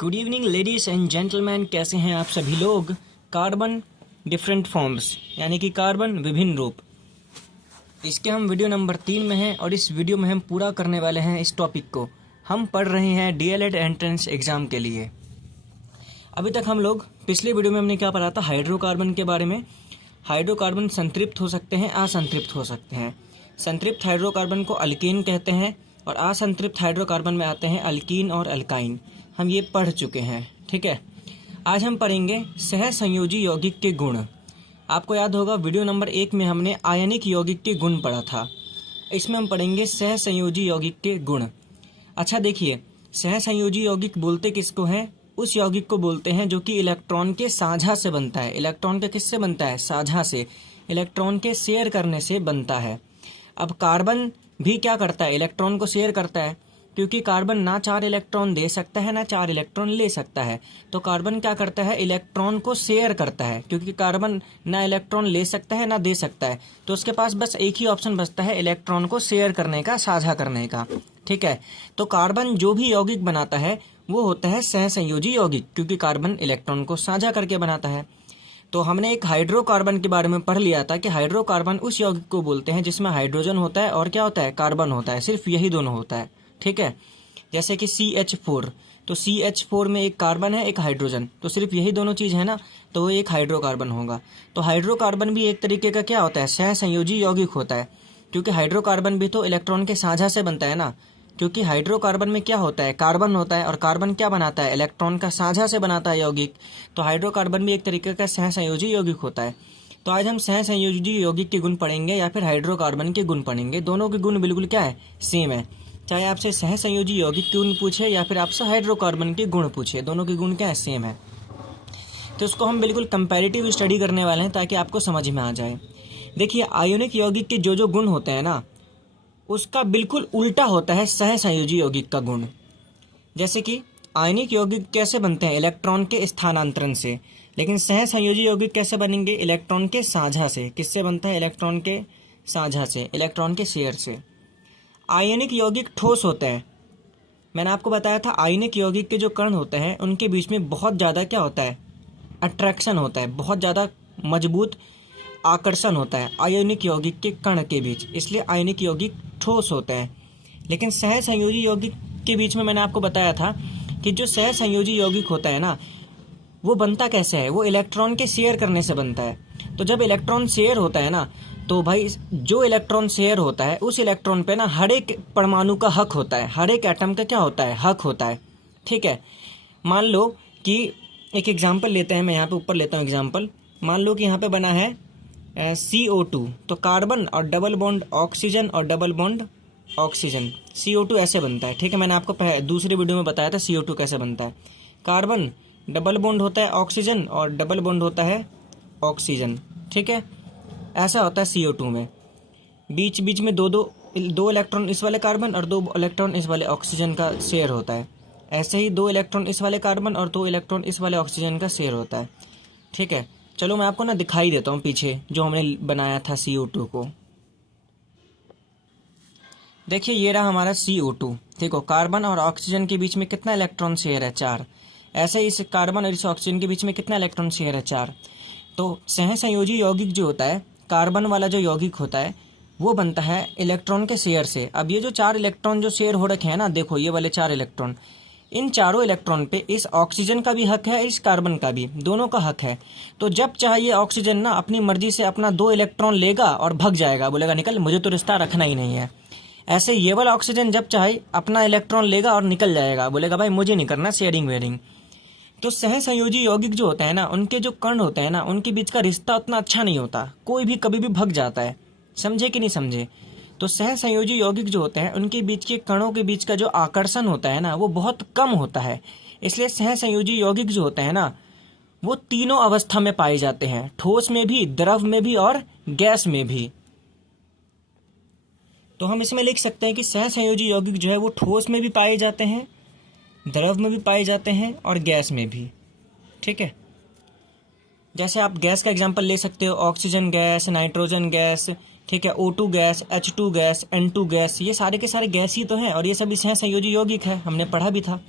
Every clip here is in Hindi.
Good evening ladies and gentleman, कैसे हैं आप सभी लोग। कार्बन डिफरेंट फॉर्म्स यानी कि कार्बन विभिन्न रूप, इसके हम वीडियो नंबर 3 में हैं और इस वीडियो में हम पूरा करने वाले हैं इस टॉपिक को। हम पढ़ रहे हैं डीएलएड एंट्रेंस एग्ज़ाम के लिए। अभी तक हम लोग पिछले वीडियो में हमने क्या पढ़ा था, हाइड्रोकार्बन के बारे में। हाइड्रोकार्बन संतृप्त हो सकते हैं, असंतृप्त हो सकते हैं। संतृप्त हाइड्रोकार्बन को अल्केन कहते हैं और असंतृप्त हाइड्रोकार्बन में आते हैं अल्कीन और अल्काइन। हम ये पढ़ चुके हैं, ठीक है। आज हम पढ़ेंगे सहसंयोजी यौगिक के गुण। आपको याद होगा वीडियो नंबर 1 में हमने आयनिक यौगिक के गुण पढ़ा था। इसमें हम पढ़ेंगे सहसंयोजी यौगिक के गुण। अच्छा देखिए, सहसंयोजी यौगिक बोलते किसको हैं? उस यौगिक को बोलते हैं जो कि इलेक्ट्रॉन के साझा से बनता है। इलेक्ट्रॉन के किससे बनता है? साझा से, इलेक्ट्रॉन के शेयर करने से बनता है। अब कार्बन भी क्या करता है? इलेक्ट्रॉन को शेयर करता है, क्योंकि कार्बन ना 4 इलेक्ट्रॉन दे सकता है ना 4 इलेक्ट्रॉन ले सकता है। तो कार्बन क्या करता है? इलेक्ट्रॉन को शेयर करता है, क्योंकि कार्बन ना इलेक्ट्रॉन ले सकता है ना दे सकता है। तो उसके पास बस एक ही ऑप्शन बचता है, इलेक्ट्रॉन को शेयर करने का, साझा करने का, ठीक है। तो कार्बन जो भी यौगिक बनाता है वो होता है सहसंयोजी यौगिक, क्योंकि कार्बन इलेक्ट्रॉन को साझा करके बनाता है। तो हमने एक हाइड्रोकार्बन के बारे में पढ़ लिया था कि हाइड्रोकार्बन उस यौगिक को बोलते हैं जिसमें हाइड्रोजन होता है और क्या होता है? कार्बन होता है। सिर्फ यही दोनों होता है, ठीक है। जैसे कि CH4, तो CH4 में एक कार्बन है, एक हाइड्रोजन, तो सिर्फ यही दोनों चीज़ है ना, तो वो एक हाइड्रोकार्बन होगा। तो हाइड्रोकार्बन भी एक तरीके का क्या होता है? सहसंयोजी यौगिक होता है, क्योंकि हाइड्रोकार्बन भी तो इलेक्ट्रॉन के साझा से बनता है ना। क्योंकि हाइड्रोकार्बन में क्या होता है? कार्बन होता है, और कार्बन क्या बनाता है? इलेक्ट्रॉन का साझा से बनाता है यौगिक। तो हाइड्रोकार्बन भी एक तरीके का सहसंयोजी यौगिक होता है। तो आज हम सहसंयोजी यौगिक के गुण पढ़ेंगे या फिर हाइड्रोकार्बन के गुण पढ़ेंगे। दोनों के गुण बिल्कुल क्या है? सेम है। चाहे आपसे सहसंयोजी यौगिक के गुण पूछे या फिर आपसे हाइड्रोकार्बन के गुण पूछे, दोनों के गुण क्या है? सेम है। तो इसको हम बिल्कुल कंपैरेटिव स्टडी करने वाले हैं ताकि आपको समझ में आ जाए। देखिए, आयोनिक यौगिक के जो गुण होते हैं ना, उसका बिल्कुल उल्टा होता है सहसंयोजी यौगिक का गुण। जैसे कि आयनिक यौगिक कैसे बनते हैं? इलेक्ट्रॉन के स्थानांतरण से। लेकिन सहसंयोजी यौगिक कैसे बनेंगे? इलेक्ट्रॉन के साझा से। किससे बनता है? इलेक्ट्रॉन के साझा से, इलेक्ट्रॉन के शेयर से। आयनिक यौगिक ठोस होते हैं। मैंने आपको बताया था आयनिक यौगिक के जो कण होते हैं उनके बीच में बहुत ज़्यादा क्या होता है? अट्रैक्शन होता है, बहुत ज़्यादा मजबूत आकर्षण होता है आयनिक यौगिक के कण के बीच, इसलिए आयनिक यौगिक ठोस होते हैं। लेकिन सहसंयोजी यौगिक के बीच में मैंने आपको बताया था कि जो सहसंयोजी यौगिक होता है ना, वो बनता कैसे है? वो इलेक्ट्रॉन के शेयर करने से बनता है। तो जब इलेक्ट्रॉन शेयर होता है ना, तो भाई जो इलेक्ट्रॉन शेयर होता है उस इलेक्ट्रॉन पे ना हर एक परमाणु का हक होता है, हर एक एटम का क्या होता है? हक होता है, ठीक है। मान लो कि एक एग्जाम्पल लेते हैं, मैं यहाँ पे ऊपर लेता हूँ एग्जाम्पल। मान लो कि यहाँ पे बना है CO2, तो कार्बन और डबल बॉन्ड ऑक्सीजन और डबल बॉन्ड ऑक्सीजन, CO2 ऐसे बनता है, ठीक है। मैंने आपको दूसरी वीडियो में बताया था CO2 कैसे बनता है। कार्बन डबल बॉन्ड होता है ऑक्सीजन और डबल बॉन्ड होता है ऑक्सीजन, ठीक है। ऐसा होता है CO2 में। बीच बीच में दो इलेक्ट्रॉन इस वाले कार्बन और 2 इलेक्ट्रॉन इस वाले ऑक्सीजन का शेयर होता है। ऐसे ही 2 इलेक्ट्रॉन इस वाले कार्बन और 2 इलेक्ट्रॉन इस वाले ऑक्सीजन का शेयर होता है, ठीक है। चलो मैं आपको ना दिखाई देता हूँ पीछे जो हमने बनाया था CO2 को। देखिए, ये रहा हमारा CO2। देखो, कार्बन और ऑक्सीजन के बीच में कितना इलेक्ट्रॉन शेयर है? 4। ऐसे ही इस कार्बन और इस ऑक्सीजन के बीच में कितना इलेक्ट्रॉन शेयर है? 4। तो सहसंयोजी यौगिक जो होता है, कार्बन वाला जो यौगिक होता है, वो बनता है इलेक्ट्रॉन के शेयर से। अब ये जो 4 इलेक्ट्रॉन जो शेयर हो रखे हैं ना, देखो ये वाले 4 इलेक्ट्रॉन, इन चारों इलेक्ट्रॉन पे इस ऑक्सीजन का भी हक है, इस कार्बन का भी, दोनों का हक है। तो जब चाहिए ऑक्सीजन ना अपनी मर्जी से अपना 2 इलेक्ट्रॉन लेगा और भग जाएगा, बोलेगा निकल, मुझे तो रिश्ता रखना ही नहीं है। ऐसे ये वाला ऑक्सीजन जब चाहे अपना इलेक्ट्रॉन लेगा और निकल जाएगा, बोलेगा भाई मुझे नहीं करना शेयरिंग वेयरिंग। तो सहसंयोजी यौगिक जो होता है ना, उनके जो कण होते हैं ना, उनके बीच का रिश्ता उतना अच्छा नहीं होता, कोई भी कभी भी भग जाता है। समझे कि नहीं समझे? तो सहसंयोजी यौगिक जो होते हैं उनके बीच के कणों के बीच का जो आकर्षण होता है ना, वो बहुत कम होता है। इसलिए सहसंयोजी यौगिक जो होते हैं ना, वो तीनों अवस्था में पाए जाते हैं, ठोस में भी, द्रव में भी और गैस में भी। तो हम इसमें लिख सकते हैं कि सहसंयोजी यौगिक जो है वो ठोस में भी पाए जाते हैं, द्रव में भी पाए जाते हैं और गैस में भी, ठीक है। जैसे आप गैस का एग्जांपल ले सकते हो, ऑक्सीजन गैस, नाइट्रोजन गैस, ठीक है, O2 gas, H2 gas, N2 gas, ये सारे के सारे गैस ही तो हैं और ये सभी सहसंयोजी यौगिक है, हमने पढ़ा भी था।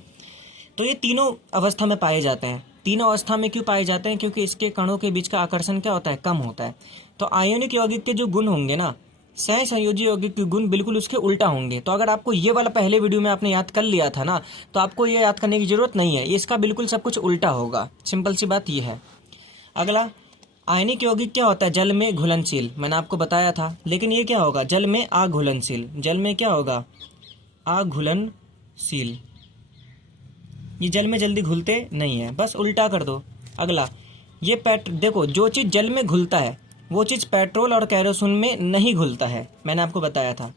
तो ये तीनों अवस्था में पाए जाते हैं। तीनों अवस्था में क्यों पाए जाते हैं? क्योंकि इसके कणों के बीच का आकर्षण क्या होता है? कम होता है। तो आयोनिक यौगिक के जो गुण होंगे ना, सहसंयोजी यौगिक के गुण बिल्कुल उसके उल्टा होंगे। तो अगर आपको ये वाला पहले वीडियो में आपने याद कर लिया था ना, तो आपको ये याद करने की जरूरत नहीं है, इसका बिल्कुल सब कुछ उल्टा होगा। सिंपल सी बात ये है। अगला, आयनिक यौगिक क्या होता है? जल में घुलनशील, मैंने आपको बताया था। लेकिन ये क्या होगा? जल में अघुलनशील। जल में क्या होगा? अघुलनशील। ये जल में जल्दी घुलते नहीं है, बस उल्टा कर दो। अगला, ये देखो, जो चीज़ जल में घुलता है वो चीज़ पेट्रोल और कैरोसिन में नहीं घुलता है, मैंने आपको बताया था।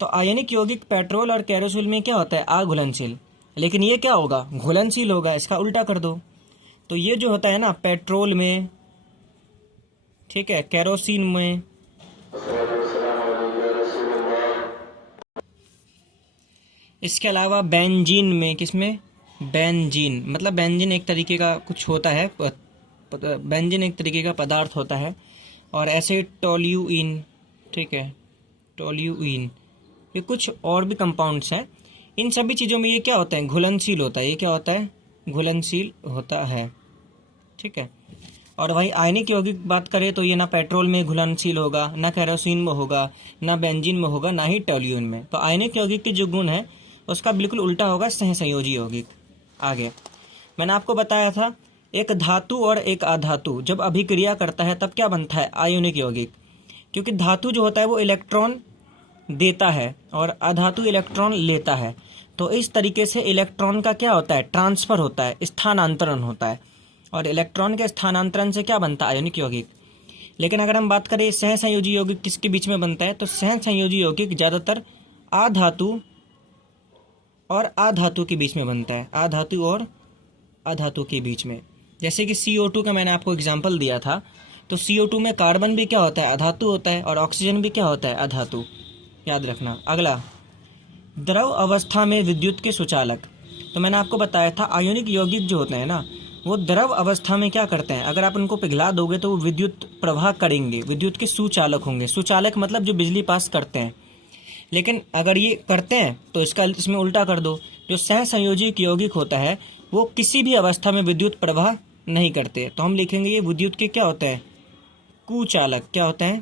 तो आयनिक यौगिक पेट्रोल और कैरोसिन में क्या होता है? अघुलनशील। लेकिन ये क्या होगा? घुलनशील होगा। इसका उल्टा कर दो। तो ये जो होता है ना, पेट्रोल में, ठीक है, कैरोसिन में, इसके अलावा बेंजीन में, किसमें? बेंजीन, मतलब बेंजीन एक तरीके का कुछ होता है, बेंजीन एक तरीके का पदार्थ होता है। और ऐसे टोल्यूइन, ठीक है, टोल्यूइन, ये कुछ और भी कंपाउंड्स हैं। इन सभी चीज़ों में ये क्या होता है? घुलनशील होता है। ये क्या होता है? घुलनशील होता है, ठीक है। और वही आयनिक यौगिक बात करें तो ये ना पेट्रोल में घुलनशील होगा, ना कैरोसिन में होगा, ना बेंजीन में होगा, ना ही टोल्यूइन में। तो आयनिक यौगिक के जो गुण है उसका बिल्कुल उल्टा होगा सहसंयोजी यौगिक। आगे मैंने आपको बताया था, एक धातु और एक अधातु जब अभिक्रिया करता है तब क्या बनता है? आयोनिक यौगिक। क्योंकि धातु जो होता है वो इलेक्ट्रॉन देता है और अधातु इलेक्ट्रॉन लेता है। तो इस तरीके से इलेक्ट्रॉन का क्या होता है? ट्रांसफर होता है, स्थानांतरण होता है। और इलेक्ट्रॉन के स्थानांतरण से क्या बनता है? आयोनिक यौगिक। लेकिन अगर हम बात करें सहसंयोजी यौगिक किसके बीच में बनता है, तो सहसंयोजी यौगिक ज़्यादातर अधातु और अधातु के बीच में बनता है। अधातु और अधातु के बीच में। जैसे कि CO2 का मैंने आपको एग्जाम्पल दिया था, तो CO2 में कार्बन भी क्या होता है? अधातु होता है। और ऑक्सीजन भी क्या होता है? अधातु। याद रखना। अगला, द्रव अवस्था में विद्युत के सुचालक। तो मैंने आपको बताया था आयोनिक यौगिक जो होते हैं ना, वो द्रव अवस्था में क्या करते हैं? अगर आप उनको पिघला दोगे तो वो विद्युत प्रवाह करेंगे, विद्युत के सुचालक होंगे। सुचालक मतलब जो बिजली पास करते हैं। लेकिन अगर ये करते हैं तो इसमें उल्टा कर दो। जो सहसंयोजी यौगिक होता है वो किसी भी अवस्था में विद्युत प्रवाह नहीं करते। तो हम लिखेंगे ये विद्युत के क्या होते हैं? कुचालक। क्या होते हैं?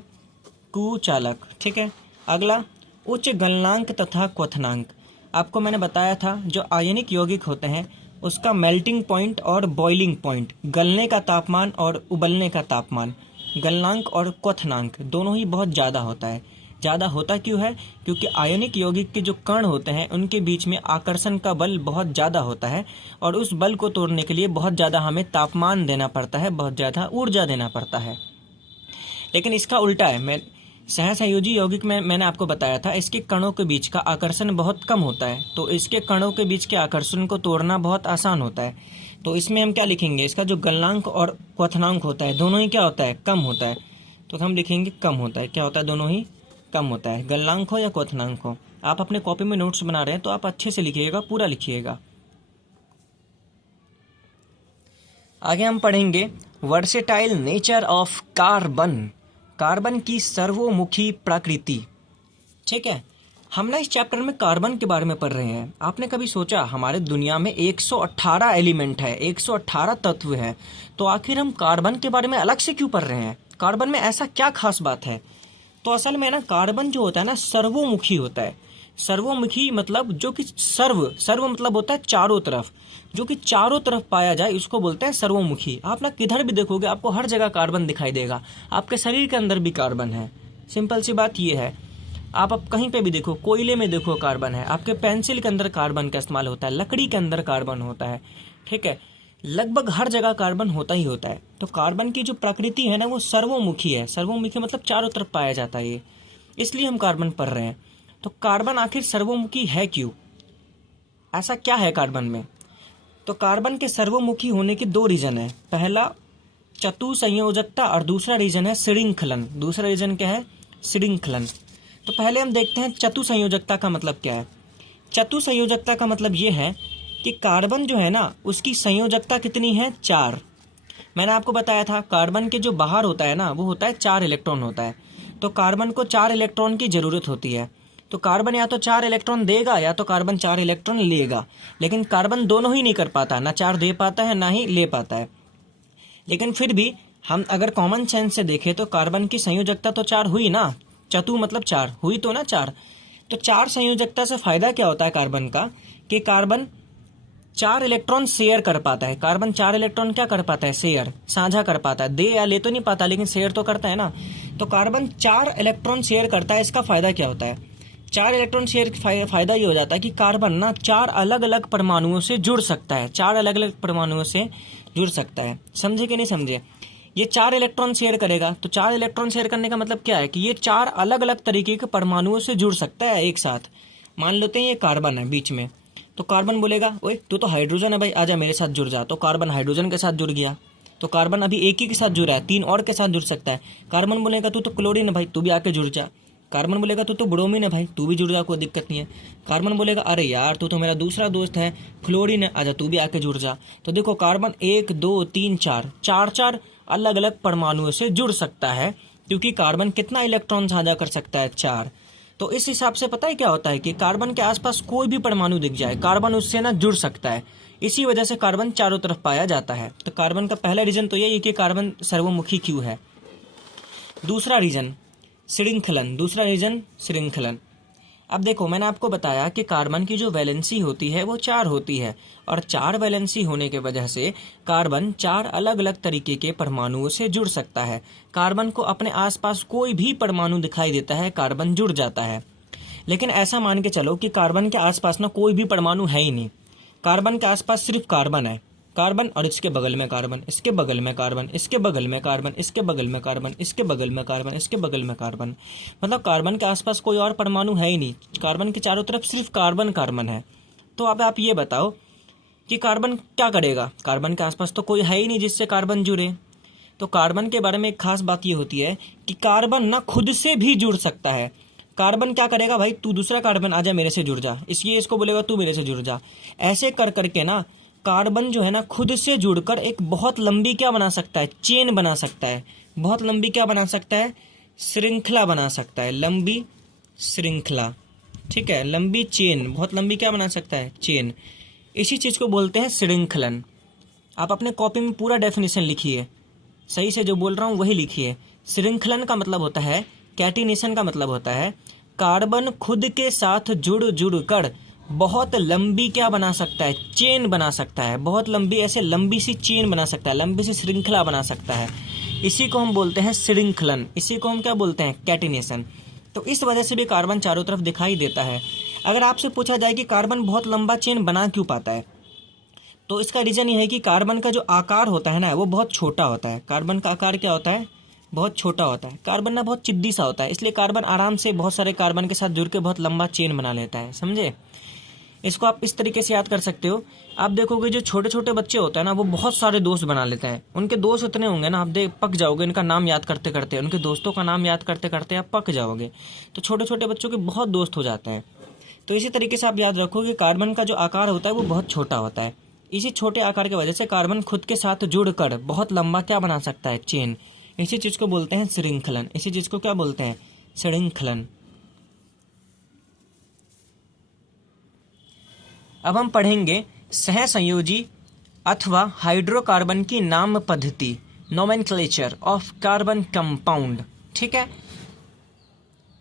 कुचालक, ठीक है। अगला, उच्च गलनांक तथा क्वथनांक। आपको मैंने बताया था जो आयनिक यौगिक होते हैं उसका मेल्टिंग पॉइंट और बॉइलिंग पॉइंट, गलने का तापमान और उबलने का तापमान, गलनांक और क्वथनांक दोनों ही बहुत ज़्यादा होता है। ज़्यादा होता क्यों है? क्योंकि आयनिक यौगिक के जो कण होते हैं उनके बीच में आकर्षण का बल बहुत ज़्यादा होता है और उस बल को तोड़ने के लिए बहुत ज़्यादा हमें तापमान देना पड़ता है, बहुत ज़्यादा ऊर्जा देना पड़ता है। लेकिन इसका उल्टा है। सहसंयोजी यौगिक में मैंने आपको बताया था इसके कणों के बीच का आकर्षण बहुत कम होता है, तो इसके कणों के बीच के आकर्षण को तोड़ना बहुत आसान होता है। तो इसमें हम क्या लिखेंगे? इसका जो गलनांक और क्वथनांक होता है दोनों ही क्या होता है? कम होता है। तो हम लिखेंगे कम होता है। क्या होता है? दोनों ही कम होता है, गलनांक हो या क्वथनांक हो। आप अपने कॉपी में नोट्स बना रहे हैं तो आप अच्छे से लिखिएगा, पूरा लिखिएगा। आगे हम पढ़ेंगे versatile nature of carbon, carbon की सर्वोमुखी प्रकृति। ठीक है, हम ना इस चैप्टर में कार्बन के बारे में पढ़ रहे हैं। आपने कभी सोचा हमारे दुनिया में 118 एलिमेंट है, 118 तत्व है, तो आखिर हम कार्बन के बारे में अलग से क्यों पढ़ रहे हैं? कार्बन में ऐसा क्या खास बात है? तो असल में ना कार्बन जो होता है ना सर्वोमुखी होता है। सर्वोमुखी मतलब जो कि सर्व मतलब होता है चारों तरफ, जो कि चारों तरफ पाया जाए उसको बोलते हैं सर्वोमुखी। आप ना किधर भी देखोगे आपको हर जगह कार्बन दिखाई देगा। आपके शरीर के अंदर भी कार्बन है। सिंपल सी बात ये है। आप अब कहीं पे भी देखो, कोयले में देखो कार्बन है, आपके पेंसिल के अंदर कार्बन का इस्तेमाल होता है, लकड़ी के अंदर कार्बन होता है। ठीक है, लगभग हर जगह कार्बन होता ही होता है। तो कार्बन की जो प्रकृति है ना वो सर्वोमुखी है। सर्वोमुखी मतलब चारों तरफ पाया जाता है, ये इसलिए हम कार्बन पढ़ रहे हैं। तो कार्बन आखिर सर्वोमुखी है क्यों? ऐसा क्या है कार्बन में? तो कार्बन के सर्वोमुखी होने के दो रीजन है। पहला चतुसंयोजकता और दूसरा रीजन है श्रृंखलन। दूसरा रीजन क्या है? श्रृंखलन। तो पहले हम देखते हैं चतुसंयोजकता का मतलब क्या है। चतुसंयोजकता का मतलब ये है कि कार्बन जो है ना उसकी संयोजकता कितनी है? 4। मैंने आपको बताया था कार्बन के जो बाहर होता है ना वो होता है 4 इलेक्ट्रॉन होता है। तो कार्बन को 4 इलेक्ट्रॉन की ज़रूरत होती है। तो कार्बन या तो 4 इलेक्ट्रॉन देगा या तो कार्बन 4 इलेक्ट्रॉन लेगा, लेकिन कार्बन दोनों ही नहीं कर पाता, ना 4 दे पाता है ना ही ले पाता है। लेकिन फिर भी हम अगर कॉमन सेंस से देखें तो कार्बन की संयोजकता तो 4 हुई ना, चतु मतलब 4 हुई तो ना 4। तो 4 संयोजकता से फायदा क्या होता है कार्बन का, कि कार्बन 4 इलेक्ट्रॉन शेयर कर पाता है। कार्बन 4 इलेक्ट्रॉन क्या कर पाता है, शेयर, साझा कर पाता है। दे या ले तो नहीं पाता, लेकिन शेयर तो करता है ना। तो कार्बन 4 इलेक्ट्रॉन शेयर करता है। इसका फायदा क्या होता है, 4 इलेक्ट्रॉन शेयर फायदा ये हो जाता है कि कार्बन ना 4 अलग अलग परमाणुओं से जुड़ सकता है, 4 अलग अलग परमाणुओं से जुड़ सकता है। समझे कि नहीं समझे? ये 4 इलेक्ट्रॉन शेयर करेगा, तो 4 इलेक्ट्रॉन शेयर करने का मतलब क्या है कि ये 4 अलग अलग तरीके के परमाणुओं से जुड़ सकता है एक साथ। मान लेते हैं ये कार्बन है बीच में, तो कार्बन बोलेगा ओए तू तो हाइड्रोजन है भाई, आजा मेरे साथ जुड़ जा। तो कार्बन हाइड्रोजन के साथ जुड़ गया। तो कार्बन अभी एक ही के साथ जुड़ा है, 3 और के साथ जुड़ सकता है। कार्बन बोलेगा तू तो क्लोरीन है भाई, तू भी आके जुड़ जा। कार्बन बोलेगा तू तो ब्रोमीन है भाई, तू भी जुड़ जा, कोई दिक्कत नहीं है। कार्बन बोलेगा अरे यार तू तो मेरा दूसरा दोस्त है, फ्लोरीन है, आजा तू भी आके जुड़ जा। तो देखो कार्बन 1 2 3 4 अलग अलग परमाणुओं से जुड़ सकता है, क्योंकि कार्बन कितना इलेक्ट्रॉन साझा कर सकता है, 4। तो इस हिसाब से पता है क्या होता है कि कार्बन के आसपास कोई भी परमाणु दिख जाए, कार्बन उससे ना जुड़ सकता है। इसी वजह से कार्बन चारों तरफ पाया जाता है। तो कार्बन का पहला रीजन तो यही है कि कार्बन सर्वमुखी क्यों है। दूसरा रीजन श्रृंखलन, दूसरा रीजन श्रृंखलन। अब देखो मैंने आपको बताया कि कार्बन की जो वैलेंसी होती है वो 4 होती है, और 4 वैलेंसी होने के वजह से कार्बन 4 अलग अलग तरीके के परमाणुओं से जुड़ सकता है। कार्बन को अपने आसपास कोई भी परमाणु दिखाई देता है, कार्बन जुड़ जाता है। लेकिन ऐसा मान के चलो कि कार्बन के आसपास ना कोई भी परमाणु है ही नहीं, कार्बन के आसपास सिर्फ कार्बन है, कार्बन और इसके बगल में कार्बन, इसके बगल में कार्बन, इसके बगल में कार्बन, इसके बगल में कार्बन, इसके बगल में कार्बन, इसके बगल में कार्बन। मतलब कार्बन के आसपास कोई और परमाणु है ही नहीं, कार्बन के चारों तरफ सिर्फ कार्बन कार्बन है। तो अब आप ये बताओ कि कार्बन क्या करेगा, कार्बन के आसपास तो कोई है ही नहीं जिससे कार्बन जुड़े। तो कार्बन के बारे में एक खास बात ये होती है कि कार्बन ना खुद से भी जुड़ सकता है। कार्बन क्या करेगा भाई, तू दूसरा कार्बन आजा मेरे से जुड़ जा, इसलिए इसको बोलेगा तू मेरे से जुड़ जा। ऐसे कर करके ना कार्बन जो है ना खुद से जुड़कर एक बहुत लंबी क्या बना सकता है, चेन बना सकता है। बहुत लंबी क्या बना सकता है, श्रृंखला बना सकता है, लंबी श्रृंखला। ठीक है, लंबी चेन, बहुत लंबी क्या बना सकता है, चेन। इसी चीज़ को बोलते हैं श्रृंखलन। आप अपने कॉपी में पूरा डेफिनेशन लिखिए, सही से जो बोल रहा हूँ वही लिखिए। श्रृंखलन का मतलब होता है, कैटिनेशन का मतलब होता है कार्बन खुद के साथ जुड़ जुड़ कर बहुत लंबी क्या बना सकता है, चेन बना सकता है। बहुत लंबी, ऐसे लंबी सी चेन बना सकता है, लंबी सी श्रृंखला बना सकता है। इसी को हम बोलते हैं श्रृंखलन, इसी को हम क्या बोलते हैं, कैटिनेशन। तो इस वजह से भी कार्बन चारों तरफ दिखाई देता है। अगर आपसे पूछा जाए कि कार्बन बहुत लंबा चेन बना क्यों पाता है, तो इसका रीज़न ये है कि कार्बन का जो आकार होता है ना वो बहुत छोटा होता है। कार्बन का आकार क्या होता है, बहुत छोटा होता है। कार्बन ना बहुत चिद्दी सा होता है, इसलिए कार्बन आराम से बहुत सारे कार्बन के साथ जुड़ के बहुत लंबा चेन बना लेता है। समझे? इसको आप इस तरीके से याद कर सकते हो। आप देखोगे जो छोटे छोटे बच्चे होते हैं ना वो बहुत सारे दोस्त बना लेते हैं। उनके दोस्त इतने होंगे ना, आप पक जाओगे इनका नाम याद करते करते, उनके दोस्तों का नाम याद करते करते आप पक जाओगे। तो छोटे छोटे बच्चों के बहुत दोस्त हो जाते हैं। तो इसी तरीके से आप याद रखो कि कार्बन का जो आकार होता है वो बहुत छोटा होता है। इसी छोटे आकार की वजह से कार्बन खुद के साथ जुड़कर बहुत लंबा क्या बना सकता है, चेन। इसी चीज़ को बोलते हैं श्रृंखलन। इसी चीज़ को क्या बोलते हैं, श्रृंखलन। अब हम पढ़ेंगे सहसंयोजी अथवा हाइड्रोकार्बन की नाम पद्धति, नोमेनक्लेचर ऑफ कार्बन कंपाउंड। ठीक है,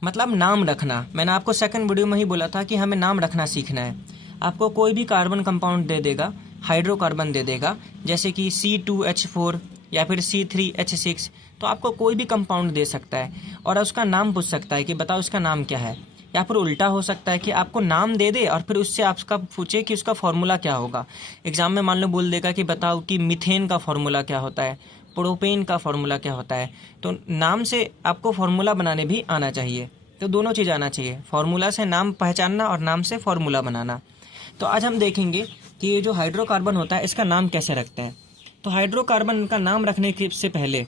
मतलब नाम रखना। मैंने आपको सेकंड वीडियो में ही बोला था कि हमें नाम रखना सीखना है। आपको कोई भी कार्बन कंपाउंड दे देगा, हाइड्रोकार्बन दे देगा, जैसे कि C2H4 या फिर C3H6, तो आपको कोई भी कंपाउंड दे सकता है और उसका नाम पूछ सकता है कि बताओ उसका नाम क्या है। या फिर उल्टा हो सकता है कि आपको नाम दे दे और फिर उससे आपका पूछे कि उसका फॉर्मूला क्या होगा। एग्जाम में मान लो बोल देगा कि बताओ कि मीथेन का फॉर्मूला क्या होता है, प्रोपेन का फॉर्मूला क्या होता है। तो नाम से आपको फॉर्मूला बनाने भी आना चाहिए। तो दोनों चीज़ आना चाहिए, फॉर्मूला से नाम पहचानना और नाम से फॉर्मूला बनाना। तो आज हम देखेंगे कि ये जो हाइड्रोकार्बन होता है इसका नाम कैसे रखते हैं। तो हाइड्रोकार्बन का नाम रखने से पहले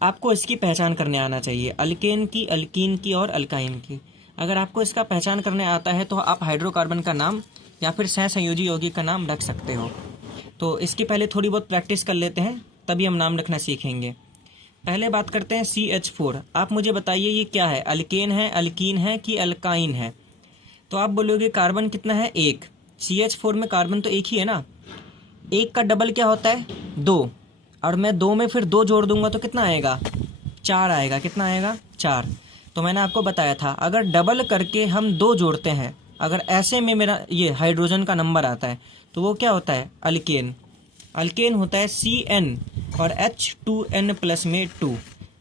आपको इसकी पहचान करने आना चाहिए, अल्केन की, अल्कीन की और अल्काइन की। अगर आपको इसका पहचान करने आता है तो आप हाइड्रोकार्बन का नाम या फिर सहसंयोजी यौगिक का नाम रख सकते हो। तो इसकी पहले थोड़ी बहुत प्रैक्टिस कर लेते हैं, तभी हम नाम रखना सीखेंगे। पहले बात करते हैं CH4। आप मुझे बताइए ये क्या है, अल्केन है, अल्कीन है कि अल्काइन है। तो आप बोलोगे कार्बन कितना है, एक। CH4 में कार्बन तो एक ही है ना, एक का डबल क्या होता है, 2, और मैं 2 में फिर 2 जोड़ दूंगा तो कितना आएगा, 4 आएगा। कितना आएगा, 4। तो मैंने आपको बताया था अगर डबल करके हम 2 जोड़ते हैं, अगर ऐसे में मेरा ये हाइड्रोजन का नंबर आता है तो वो क्या होता है, अल्केन। अल्केन होता है CN और H2N प्लस में 2,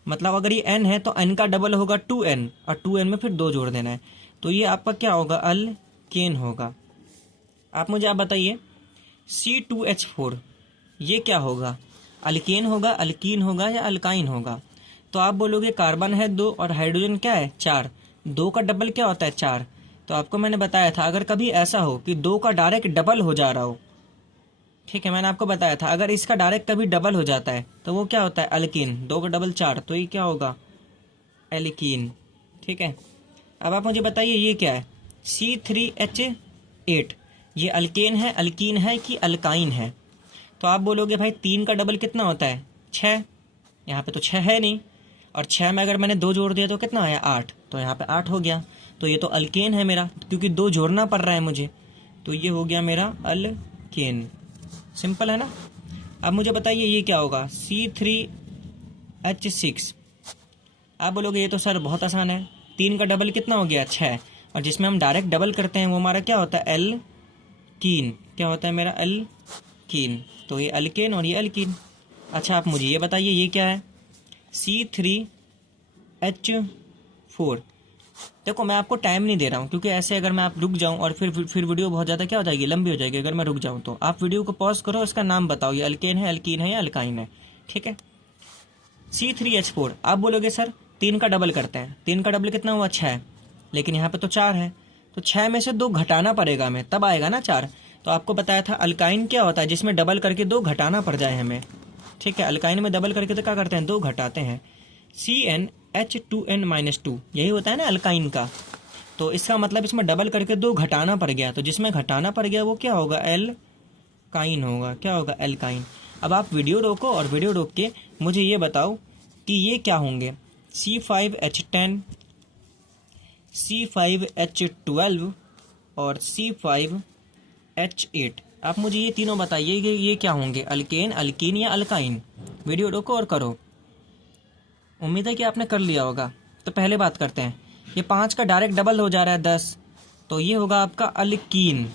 मतलब अगर ये N है तो N का डबल होगा 2N, और 2N में फिर 2 जोड़ देना है, तो ये आपका क्या होगा, अल्केन होगा। आप मुझे आप बताइए C2H4 ये क्या होगा, अल्केन होगा, अल्कीन होगा या अल्काइन होगा। तो आप बोलोगे कार्बन है 2 और हाइड्रोजन क्या है, 4, 2 का डबल क्या होता है, 4। तो आपको मैंने बताया था अगर कभी ऐसा हो कि 2 का डायरेक्ट डबल हो जा रहा हो, ठीक है, मैंने आपको बताया था अगर इसका डायरेक्ट कभी डबल हो जाता है तो वो क्या होता है, अल्कीन। 2 का डबल 4, तो ये क्या होगा, एल्कीन। ठीक है, अब आप मुझे बताइए ये क्या है, C3H8 ये अल्केन है, अल्कीन है कि अल्काइन है। तो आप बोलोगे भाई 3 का डबल कितना होता है, 6। यहाँ पे तो 6 है नहीं, और 6 में अगर मैंने 2 जोड़ दिया तो कितना आया, 8। तो यहाँ पे 8 हो गया, तो ये तो अल्केन है मेरा, क्योंकि 2 जोड़ना पड़ रहा है मुझे, तो ये हो गया मेरा अल्केन। सिंपल है ना। अब मुझे बताइए ये क्या होगा, C3H6। आप बोलोगे ये तो सर बहुत आसान है, 3 का डबल कितना हो गया, 6, और जिसमें हम डायरेक्ट डबल करते हैं वो हमारा क्या होता है, एल्कीन। क्या होता है मेरा, एल्कीन। तो ये अल्केन और ये अल्कीन। अच्छा आप मुझे ये बताइए ये क्या है, C3H4। देखो मैं आपको टाइम नहीं दे रहा हूँ, क्योंकि ऐसे अगर मैं आप रुक जाऊँ और फिर वीडियो बहुत ज़्यादा क्या हो जाएगी, लंबी हो जाएगी। अगर मैं रुक जाऊँ तो आप वीडियो को पॉज करो, इसका नाम बताओ, ये अल्केन है, अल्कीन है या अल्काइन है। ठीक है, C3H4। आप बोलोगे सर 3 का डबल करते हैं, 3 का डबल कितना हुआ, 6, लेकिन यहाँ पे तो 4 है, तो 6 में से 2 घटाना पड़ेगा हमें, तब आएगा ना 4। तो आपको बताया था अल्काइन क्या होता है, जिसमें डबल करके 2 घटाना पड़ जाए हमें। ठीक है, अल्काइन में डबल करके तो क्या करते हैं, 2 घटाते हैं। CnH2n-2 यही होता है ना अल्काइन का। तो इसका मतलब इसमें डबल करके 2 घटाना पड़ गया, तो जिसमें घटाना पड़ गया वो क्या होगा, एल्काइन होगा। क्या होगा, एल्काइन। अब आप वीडियो रोको और वीडियो रोक के मुझे ये बताओ कि ये क्या होंगे, C5H10, C5H12 और C5H8। आप मुझे ये तीनों बताइए कि ये क्या होंगे, अल्केन, अल्कीन या अल्काइन। वीडियो रोको और करो। उम्मीद है कि आपने कर लिया होगा। तो पहले बात करते हैं, ये 5 का डायरेक्ट डबल हो जा रहा है 10, तो ये होगा आपका अल्कीन।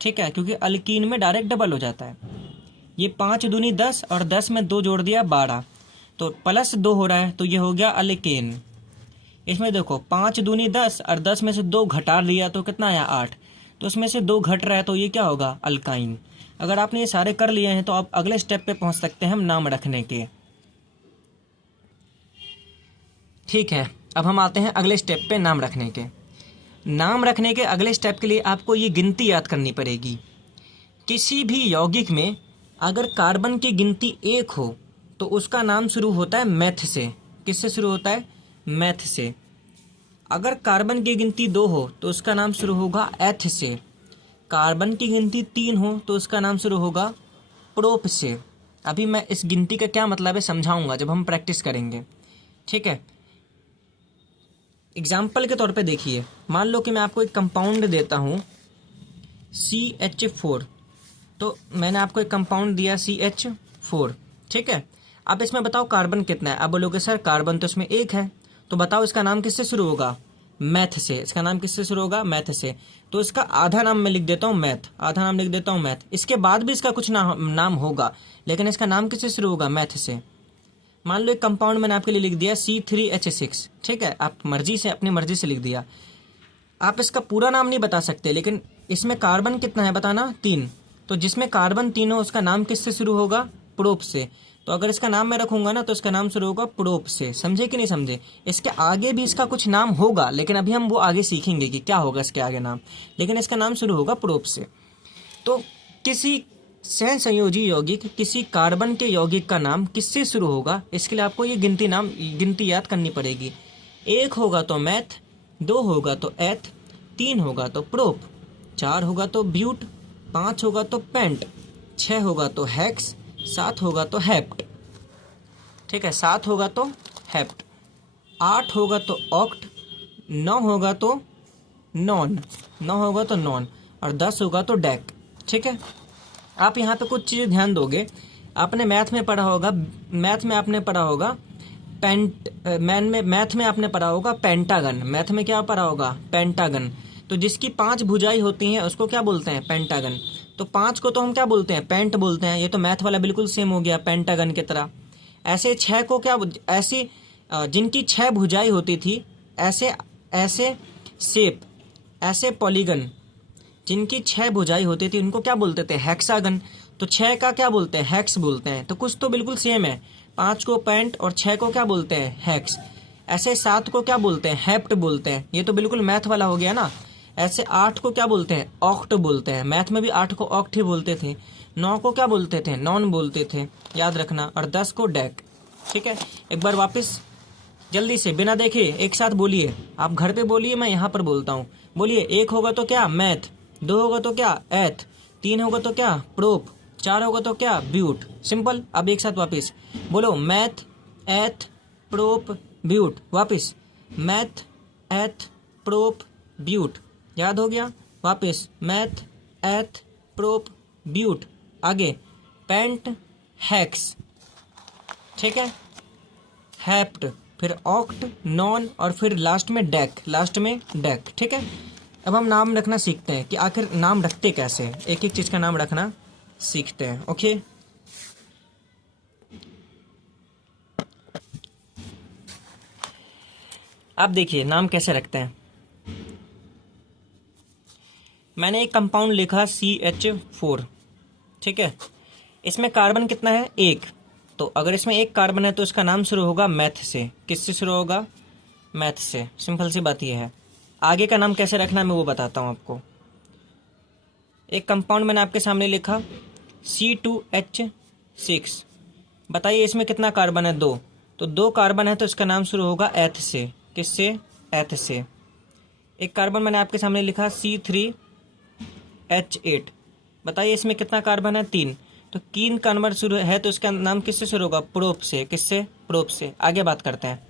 ठीक है, क्योंकि अल्कीन में डायरेक्ट डबल हो जाता है। ये 5 दूनी 10 और 10 में 2 जोड़ दिया 12, तो प्लस 2 हो रहा है, तो ये हो गया अल्केन। इसमें देखो 5 दूनी 10 और 10 में से 2 घटा लिया तो कितना आया, 8, तो इसमें से 2 घट रहा है, तो ये क्या होगा, अल्काइन। अगर आपने ये सारे कर लिए हैं तो आप अगले स्टेप पे पहुंच सकते हैं हम नाम रखने के। ठीक है, अब हम आते हैं अगले स्टेप पे नाम रखने के। नाम रखने के अगले स्टेप के लिए आपको ये गिनती याद करनी पड़ेगी। किसी भी यौगिक में अगर कार्बन की गिनती 1 हो तो उसका नाम शुरू होता है मैथ से। किससे शुरू होता है, मैथ से। अगर कार्बन की गिनती 2 हो तो उसका नाम शुरू होगा एथ से। कार्बन की गिनती 3 हो तो उसका नाम शुरू होगा प्रोप से। अभी मैं इस गिनती का क्या मतलब है समझाऊंगा जब हम प्रैक्टिस करेंगे। ठीक है, एग्जाम्पल के तौर पे देखिए, मान लो कि मैं आपको एक कंपाउंड देता हूँ CH4। तो मैंने आपको एक कंपाउंड दिया CH4। ठीक है, अब इसमें बताओ कार्बन कितना है। अब बोलोगे सर कार्बन तो इसमें 1 है, तो बताओ इसका नाम किससे शुरू होगा, मैथ से। इसका नाम किससे शुरू होगा, मैथ से। तो इसका आधा नाम मैं लिख देता हूँ मैथ, आधा नाम लिख देता हूँ मैथ। इसके बाद भी इसका कुछ नाम होगा, लेकिन इसका नाम किससे शुरू होगा, मैथ से। मान लो एक कंपाउंड मैंने आपके लिए लिख दिया C3H6। ठीक है, आप मर्जी से, अपनी मर्जी से लिख दिया। आप इसका पूरा नाम नहीं बता सकते, लेकिन इसमें कार्बन कितना है बताना, 3। तो जिसमें कार्बन 3 हो उसका नाम किससे शुरू होगा, प्रोप से। तो अगर इसका नाम मैं रखूंगा ना तो इसका नाम शुरू होगा प्रोप से। समझे कि नहीं समझे। इसके आगे भी इसका कुछ नाम होगा, लेकिन अभी हम वो आगे सीखेंगे कि क्या होगा इसके आगे नाम, लेकिन इसका नाम शुरू होगा प्रोप से। तो किसी सहसंयोजी यौगिक, किसी कार्बन के यौगिक का नाम किससे शुरू होगा, इसके लिए आपको ये गिनती याद करनी पड़ेगी। 1 होगा तो मैथ, 2 होगा तो एथ, 3 होगा तो प्रोप, 4 होगा तो ब्यूट, 5 होगा तो पेंट, 6 होगा तो हेक्स, 7 होगा तो हेप्ट। ठीक है, 7 होगा तो हेप्ट, 8 होगा तो ऑक्ट, 9 होगा तो नॉन, 9 होगा तो नॉन, और 10 होगा तो डेक। ठीक है, आप यहाँ पे कुछ चीज़ें ध्यान दोगे। आपने मैथ में पढ़ा होगा, मैथ में आपने पढ़ा होगा मैथ में आपने पढ़ा होगा पेंटागन। मैथ में क्या पढ़ा होगा? पेंटागन। तो जिसकी 5 भुजाएं होती हैं उसको क्या बोलते हैं? पेंटागन। तो 5 को तो हम क्या बोलते हैं? पेंट बोलते हैं। ये तो मैथ वाला बिल्कुल सेम हो गया पेंटागन की तरह। ऐसे 6 को क्या, ऐसी जिनकी 6 भुजाएं होती थी, ऐसे ऐसे शेप, ऐसे पॉलीगन जिनकी 6 भुजाएं होती थी उनको क्या बोलते थे? हेक्सागन। तो 6 का क्या बोलते हैं? हेक्स बोलते हैं। तो कुछ तो बिल्कुल सेम है। 5 को पेंट और 6 को क्या बोलते हैं? हेक्स। ऐसे 7 को क्या बोलते हैं? हेप्ट बोलते हैं। ये तो बिल्कुल मैथ वाला हो गया ना। ऐसे 8 को क्या बोलते हैं? ऑक्ट बोलते हैं। मैथ में भी 8 को ऑक्ट ही बोलते थे। 9 को क्या बोलते थे? नॉन बोलते थे, याद रखना। और 10 को डेक। ठीक है, एक बार वापस जल्दी से बिना देखे एक साथ बोलिए। आप घर पे बोलिए, मैं यहाँ पर बोलता हूँ। बोलिए, 1 होगा तो क्या? मैथ। 2 होगा तो क्या? एथ। 3 होगा तो क्या? प्रोप। 4 होगा तो क्या? ब्यूट। सिंपल। अब एक साथ वापस बोलो, मैथ, एथ, प्रोप, ब्यूट। वापस मैथ, एथ, प्रोप, ब्यूट। याद हो गया? वापस मैथ, एथ, प्रोप, ब्यूट। आगे पेंट, हेक्स। ठीक है, हेप्ट, फिर ऑक्ट, नॉन, और फिर लास्ट में डेक। लास्ट में डेक। ठीक है, अब हम नाम रखना सीखते हैं कि आखिर नाम रखते कैसे हैं। एक एक चीज़ का नाम रखना सीखते हैं। ओके, आप देखिए नाम कैसे रखते हैं। मैंने एक कंपाउंड लिखा CH4। ठीक है, इसमें कार्बन कितना है? 1। तो अगर इसमें 1 कार्बन है तो इसका नाम शुरू होगा मैथ से। किससे शुरू होगा? मैथ से। सिंपल सी बात यह है। आगे का नाम कैसे रखना है मैं वो बताता हूँ आपको। एक कंपाउंड मैंने आपके सामने लिखा C2H6। बताइए इसमें कितना कार्बन है? 2। तो 2 कार्बन है तो इसका नाम शुरू होगा एथ से। किससे? एथ से। एक कार्बन मैंने आपके सामने लिखा C3H8। बताइए इसमें कितना कार्बन है? 3। तो 3 कार्बन शुरू है तो इसका नाम किससे शुरू होगा? प्रोप से। किससे? प्रोप से। आगे बात करते हैं।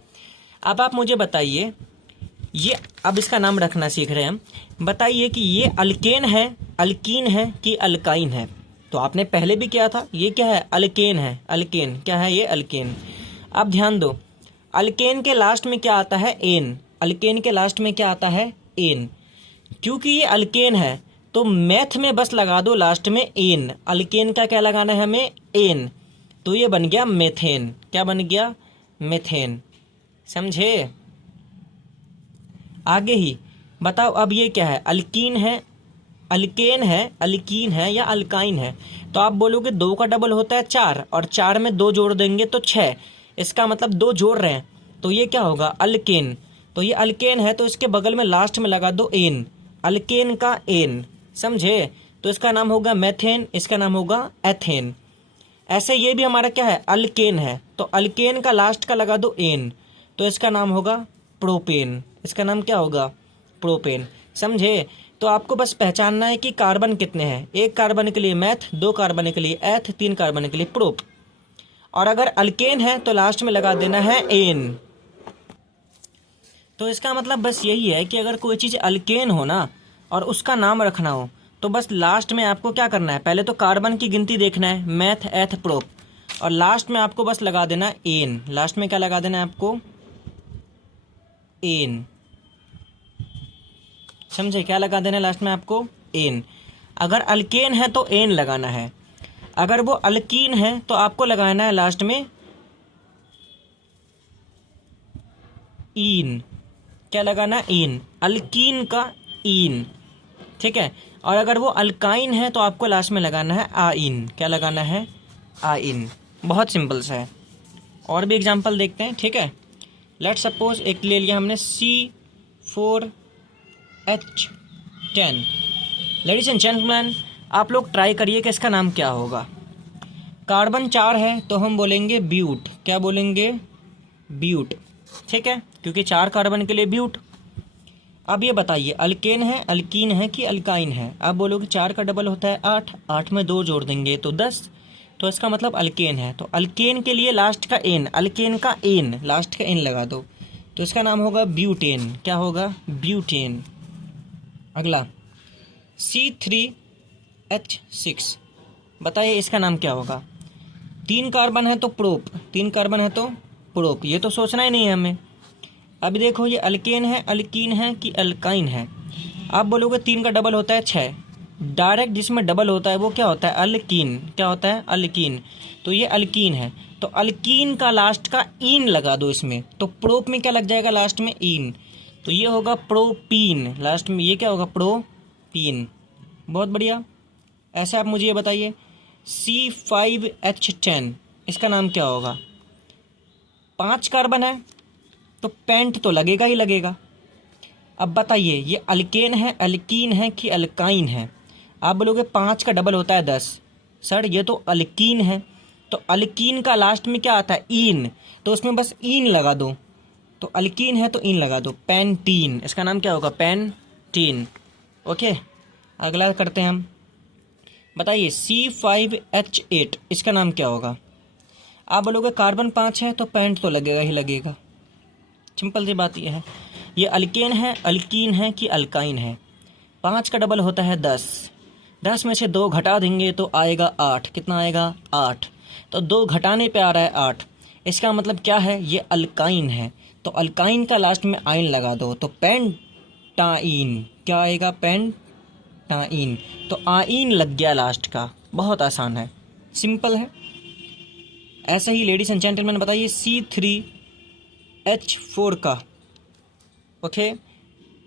अब आप मुझे बताइए, ये अब इसका नाम रखना सीख रहे हैं हम। बताइए कि ये अल्केन है, अल्कीन है कि अल्काइन है? तो आपने पहले भी किया था। ये क्या है? अल्केन है। अल्केन क्या है? ये अल्केन। अब ध्यान दो, अल्केन के लास्ट में क्या आता है? एन। अल्केन के लास्ट में क्या आता है? एन। क्योंकि ये अल्केन है तो मैथ में बस लगा दो लास्ट में एन। अल्केन का क्या लगाना है हमें? एन। तो ये बन गया मेथेन। क्या बन गया? मेथेन। समझे? आगे ही बताओ, अब ये क्या है? अल्कीन है, अल्केन है, अल्कीन है या अल्काइन है? तो आप बोलोगे 2 का डबल होता है 4, और 4 में 2 जोड़ देंगे तो 6। इसका मतलब 2 जोड़ रहे हैं तो ये क्या होगा? अल्केन। तो ये अल्केन है तो इसके बगल में लास्ट में लगा दो एन। अल्केन का एन। समझे? तो इसका नाम होगा मेथेन, इसका नाम होगा एथेन। ऐसे ये भी हमारा क्या है? अल्केन है तो अल्केन का लास्ट का लगा दो एन, तो इसका नाम होगा प्रोपेन। इसका नाम क्या होगा? प्रोपेन। समझे? तो आपको बस पहचानना है कि कार्बन कितने हैं। 1 कार्बन के लिए मैथ, 2 कार्बन के लिए एथ, 3 कार्बन के लिए प्रोप। और अगर अल्केन है तो लास्ट में लगा देना है एन। तो इसका मतलब बस यही है कि अगर कोई चीज़ अल्केन हो ना और उसका नाम रखना हो तो बस लास्ट में आपको क्या करना है? पहले तो कार्बन की गिनती देखना है, मैथ, एथ, प्रोप, और लास्ट में आपको बस लगा देना है एन। लास्ट में क्या लगा देना है आपको? एन। समझे? क्या लगा देना है लास्ट में आपको? एन। अगर अल्केन है तो एन लगाना है। अगर वो अल्कीन है तो आपको लगाना है लास्ट में ईन। क्या लगाना है? ईन। अल्कीन का ईन। ठीक है, और अगर वो अल्काइन है तो आपको लास्ट में लगाना है आइन। क्या लगाना है? आइन। बहुत सिंपल सा है। और भी एग्जांपल देखते हैं। ठीक है, लेट सपोज एक ले लिया हमने C4H10। लेडीज एंड जेंटलमैन, आप लोग ट्राई करिए कि इसका नाम क्या होगा। कार्बन 4 है तो हम बोलेंगे ब्यूट। क्या बोलेंगे? ब्यूट। ठीक है, क्योंकि 4 कार्बन के लिए ब्यूट। अब ये बताइए, अल्केन है, अल्कीन है कि अल्काइन है? आप बोलोगे 4 का डबल होता है 8, 8 में 2 जोड़ देंगे तो 10, तो इसका मतलब अल्केन है। तो अल्केन के लिए लास्ट का एन, अल्केन का एन, लास्ट का एन लगा दो तो इसका नाम होगा ब्यूटेन। क्या होगा? ब्यूटेन। अगला, C3H6। बताइए इसका नाम क्या होगा। 3 कार्बन है तो प्रोप, 3 कार्बन है तो प्रोप, ये तो सोचना ही नहीं है हमें। अभी देखो ये अल्केन है, अल्कीन है कि अल्काइन है। आप बोलोगे 3 का डबल होता है 6, डायरेक्ट जिसमें डबल होता है वो क्या होता है, अल्कीन। क्या होता है, अल्कीन। तो ये अल्कीन है, तो अल्कीन का लास्ट का ईन लगा दो इसमें, तो प्रोप में क्या लग जाएगा, लास्ट में ईन। तो ये होगा प्रोपीन, लास्ट में ये क्या होगा, प्रोपीन। बहुत बढ़िया। ऐसे आप मुझे ये बताइए C5H10, इसका नाम क्या होगा। 5 कार्बन है तो पेंट तो लगेगा ही लगेगा। अब बताइए ये अल्केन है, अल्कीन है कि अल्काइन है। आप बोलोगे 5 का डबल होता है 10। सर ये तो अल्कीन है, तो अल्कीन का लास्ट में क्या आता है, ईन, तो उसमें बस ईन लगा दो। तो अल्कीन है तो ईन लगा दो, पेंटीन। इसका नाम क्या होगा, पेंटीन। ओके, अगला करते हैं हम। बताइए C5H8, इसका नाम क्या होगा। आप बोलोगे कार्बन 5 है तो पेंट तो लगेगा ही लगेगा। सिंपल सी बात ये है, ये अल्केन है, अल्कीन है कि अल्काइन है। 5 का डबल होता है 10, 10 में से 2 घटा देंगे तो आएगा 8। कितना आएगा, 8। तो 2 घटाने पे आ रहा है 8। इसका मतलब क्या है, ये अल्काइन है, तो अल्काइन का लास्ट में आइन लगा दो, तो पेंटाइन। क्या आएगा, पेंटाइन। तो आइन लग गया लास्ट का। बहुत आसान है, सिंपल है। ऐसा ही लेडीज एंड जेंटलमैन बताइए C3H4 का। ओके,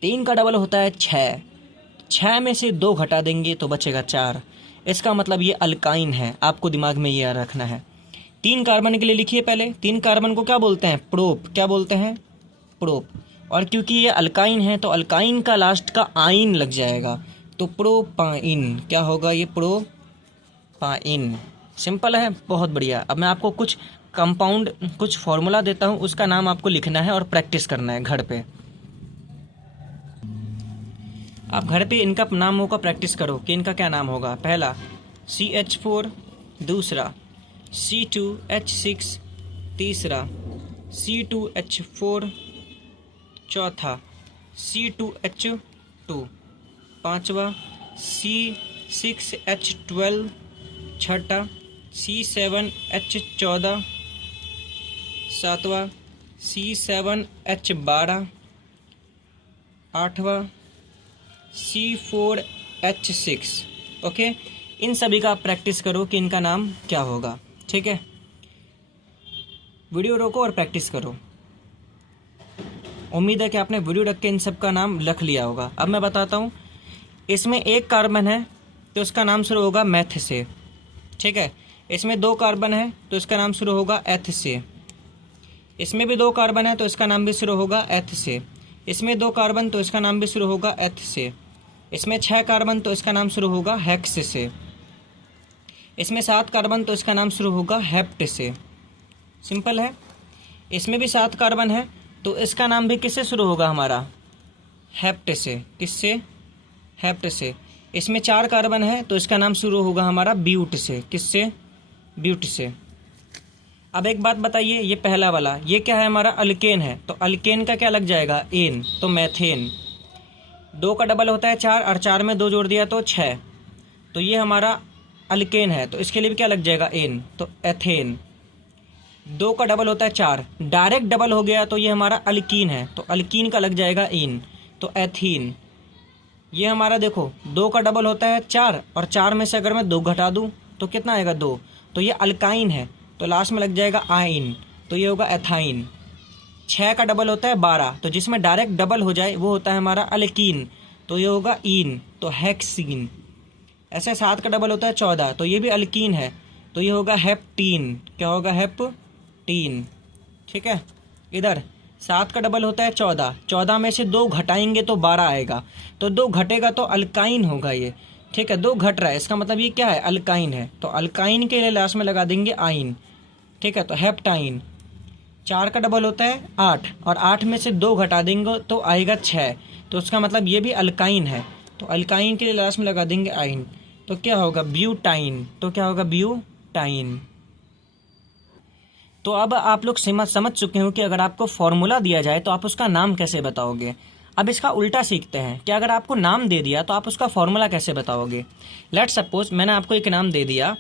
3 का डबल होता है 6, 6 में से 2 घटा देंगे तो बचेगा 4। इसका मतलब ये अल्काइन है, आपको दिमाग में ये रखना है। 3 कार्बन के लिए लिखिए पहले, 3 कार्बन को क्या बोलते हैं, प्रोप। क्या बोलते हैं, प्रोप। और क्योंकि ये अल्काइन है तो अल्काइन का लास्ट का आइन लग जाएगा, तो प्रोपाइन। क्या होगा, ये प्रोपाइन। सिंपल है, बहुत बढ़िया। अब मैं आपको कुछ कंपाउंड, कुछ फॉर्मूला देता हूँ, उसका नाम आपको लिखना है और प्रैक्टिस करना है घर पे। आप घर पे इनका नामों का प्रैक्टिस करो कि इनका क्या नाम होगा। पहला CH4, दूसरा C2H6, तीसरा C2H4, चौथा C2H2, पांचवा C6H12, छठा C7H14, सातवां C7H12, आठवां C4H6। ओके, इन सभी का आप प्रैक्टिस करो कि इनका नाम क्या होगा। ठीक है, वीडियो रोको और प्रैक्टिस करो। उम्मीद है कि आपने वीडियो रख के इन सब का नाम लिख लिया होगा। अब मैं बताता हूँ, इसमें 1 कार्बन है तो उसका नाम शुरू होगा मैथ से। ठीक है, इसमें 2 कार्बन है तो इसका नाम शुरू होगा एथ से। इसमें भी 2 कार्बन है तो इसका नाम भी शुरू होगा एथ से। इसमें 2 कार्बन तो इसका नाम भी शुरू होगा एथ से। इसमें 6 कार्बन तो इसका नाम शुरू होगा हेक्स से। इसमें 7 कार्बन तो इसका नाम शुरू होगा हेप्ट से। सिंपल है। इसमें भी 7 कार्बन है तो इसका नाम भी किससे शुरू होगा, हमारा हेप्ट से। किससे, हेप्ट से। इसमें 4 कार्बन है तो इसका नाम शुरू होगा हमारा ब्यूट से। किससे, ब्यूट से। अब एक बात बताइए, ये पहला वाला ये क्या है, हमारा अल्केन है, तो अल्केन का क्या लग जाएगा, एन, तो मैथेन। 2 का डबल होता है 4 और 4 में 2 जोड़ दिया तो 6, तो ये हमारा अल्केन है, तो इसके लिए भी क्या लग जाएगा, एन, तो एथेन। 2 का डबल होता है 4, डायरेक्ट डबल हो गया तो ये हमारा अल्कीन है, तो अल्कीन का लग जाएगा इन, तो एथीन। ये हमारा देखो 2 का डबल होता है 4 और 4 में से अगर मैं 2 घटा दूं तो कितना आएगा, 2, तो ये अल्काइन है, तो लास्ट में लग जाएगा आइन, तो ये होगा एथाइन। 6 का डबल होता है 12, तो जिसमें डायरेक्ट डबल हो जाए वो होता है हमारा अल्कीन, तो ये होगा इन, तो हेक्सीन। ऐसे 7 का डबल होता है 14, तो ये भी अल्कीन है, तो ये होगा हेप्टीन। क्या होगा, हेप्टीन। ठीक है, इधर 7 का डबल होता है 14, 14 में से 2 घटाएंगे तो 12 आएगा, तो 2 घटेगा तो अल्काइन होगा ये। ठीक है, 2 घट रहा है, इसका मतलब ये क्या है, अल्काइन है, तो अल्काइन के लिए लास्ट में लगा देंगे आइन। ठीक है, तो हेप्टाइन। 4 का डबल होता है 8 और 8 में से 2 घटा देंगे तो आएगा 6, तो उसका मतलब ये भी अल्काइन है, तो अल्काइन के लिए लास्ट में लगा देंगे आइन, तो क्या होगा, ब्यूटाइन। तो क्या होगा, ब्यूटाइन। तो अब आप लोग समझ चुके हो कि अगर आपको फॉर्मूला दिया जाए तो आप उसका नाम कैसे बताओगे। अब इसका उल्टा सीखते हैं कि अगर आपको नाम दे दिया तो आप उसका फॉर्मूला कैसे बताओगे। लेट्स सपोज मैंने आपको एक नाम दे दिया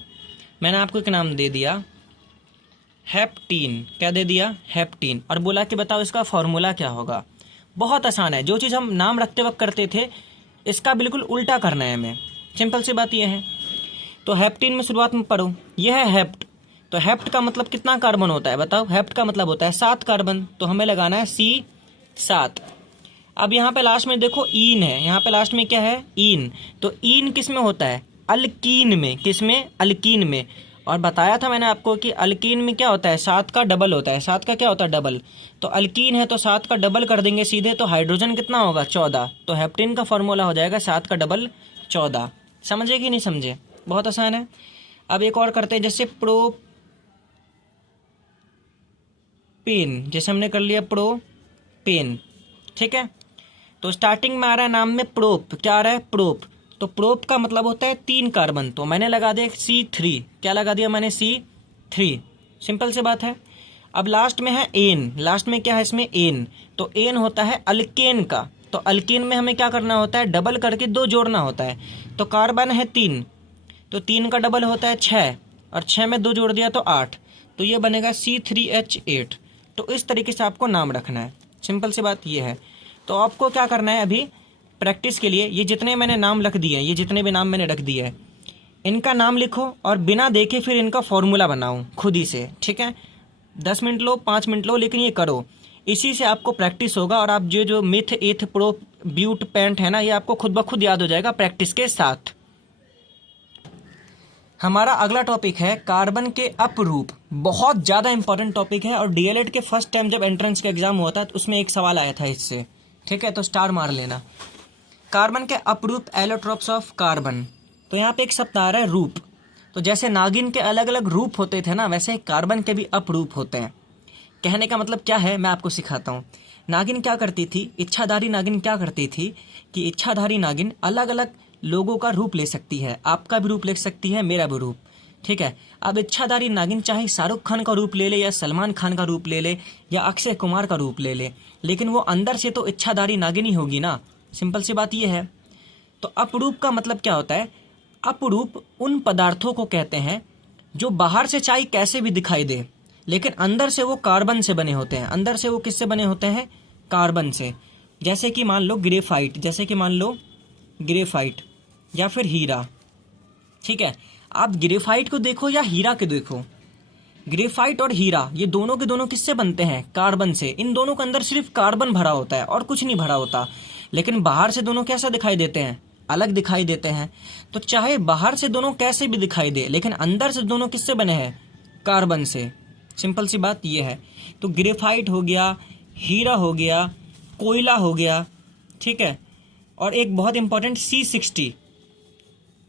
हेप्टीन। क्या दे दिया? हेप्टीन। और बोला कि बताओ इसका फॉर्मूला क्या होगा। बहुत आसान है, जो चीज़ हम नाम रखते वक्त करते थे इसका बिल्कुल उल्टा करना है हमें। सिंपल सी बात यह है। तो हेप्टीन में शुरुआत में पढ़ो, यह है हेप्ट। तो हेप्ट का मतलब कितना कार्बन होता है बताओ? हेप्ट का मतलब होता है 7 कार्बन, तो हमें लगाना है C7। अब यहाँ पे लास्ट में देखो ईन है, यहाँ पे लास्ट में क्या है? ईन। तो ईन किस में होता है? अल्कीन में। किस में? अल्कीन में। और बताया था मैंने आपको कि अल्कीन में क्या होता है? 7 का डबल होता है। 7 का क्या होता है? डबल। तो अल्कीन है तो 7 का डबल कर देंगे सीधे, तो हाइड्रोजन कितना होगा? 14। तो हेप्टेन का फॉर्मूला हो जाएगा 7 का डबल 14। समझे कि नहीं समझे? बहुत आसान है। अब एक और करते हैं, जैसे प्रोपेन, जैसे हमने कर लिया प्रोपेन, ठीक है। तो स्टार्टिंग में आ रहा है नाम में प्रोप। क्या आ रहा है? प्रोप। तो प्रोप का मतलब होता है 3 कार्बन, तो मैंने लगा दिया C3। क्या लगा दिया मैंने? C3। सिंपल सी बात है। अब लास्ट में है एन। लास्ट में क्या है इसमें? एन। तो एन होता है अल्केन का। तो अल्केन में हमें क्या करना होता है? डबल करके 2 जोड़ना होता है। तो कार्बन है 3, तो 3 का डबल होता है 6, और 6 में 2 जोड़ दिया तो 8। तो ये बनेगा C3H8। तो इस तरीके से आपको नाम रखना है। सिंपल सी बात ये है। तो आपको क्या करना है अभी प्रैक्टिस के लिए, ये जितने मैंने नाम रख दिए हैं, ये जितने भी नाम मैंने रख दिए हैं, इनका नाम लिखो और बिना देखे फिर इनका फॉर्मूला बनाओ खुद ही से, ठीक है। 10 मिनट लो, 5 मिनट लो, लेकिन ये करो। इसी से आपको प्रैक्टिस होगा और आप जो मिथ एथ प्रो ब्यूट पेंट है ना, ये आपको खुद ब खुद याद हो जाएगा प्रैक्टिस के साथ। हमारा अगला टॉपिक है कार्बन के अपरूप। बहुत ज़्यादा इंपॉर्टेंट टॉपिक है, और डीएलएड के फर्स्ट टाइम जब एंट्रेंस का एग्जाम हुआ था तो उसमें एक सवाल आया था इससे, ठीक है। तो स्टार मार लेना। कार्बन के अपरूप, एलोट्रोप्स ऑफ कार्बन। तो यहाँ पे एक शब्द आ रहा है रूप। तो जैसे नागिन के अलग अलग रूप होते थे ना, वैसे कार्बन के भी अपरूप होते हैं। कहने का मतलब क्या है मैं आपको सिखाता हूँ। नागिन क्या करती थी, इच्छाधारी नागिन क्या करती थी कि इच्छाधारी नागिन अलग अलग लोगों का रूप ले सकती है। आपका भी रूप ले सकती है, मेरा भी रूप, ठीक है। अब इच्छाधारी नागिन चाहे शाहरुख खान का रूप ले ले, या सलमान खान का रूप ले ले, या अक्षय कुमार का रूप ले ले, लेकिन वो अंदर से तो इच्छाधारी नागिन ही होगी ना। सिंपल सी बात ये है। तो अपरूप का मतलब क्या होता है? अपरूप उन पदार्थों को कहते हैं जो बाहर से चाहे कैसे भी दिखाई दे, लेकिन अंदर से वो कार्बन से बने होते हैं। अंदर से वो किससे बने होते हैं? कार्बन से। जैसे कि मान लो ग्रेफाइट, या फिर हीरा, ठीक है। आप ग्रेफाइट को देखो या हीरा को देखो, ग्रेफाइट और हीरा ये दोनों के दोनों किससे बनते हैं? कार्बन से। इन दोनों के अंदर सिर्फ कार्बन भरा होता है और कुछ नहीं भरा होता, लेकिन बाहर से दोनों कैसा दिखाई देते हैं? अलग दिखाई देते हैं। तो चाहे बाहर से दोनों कैसे भी दिखाई दे, लेकिन अंदर से दोनों किससे बने हैं? कार्बन से। सिंपल सी बात ये है। तो ग्रेफाइट हो गया, हीरा हो गया, कोयला हो गया, ठीक है। और एक बहुत इंपॉर्टेंट C60,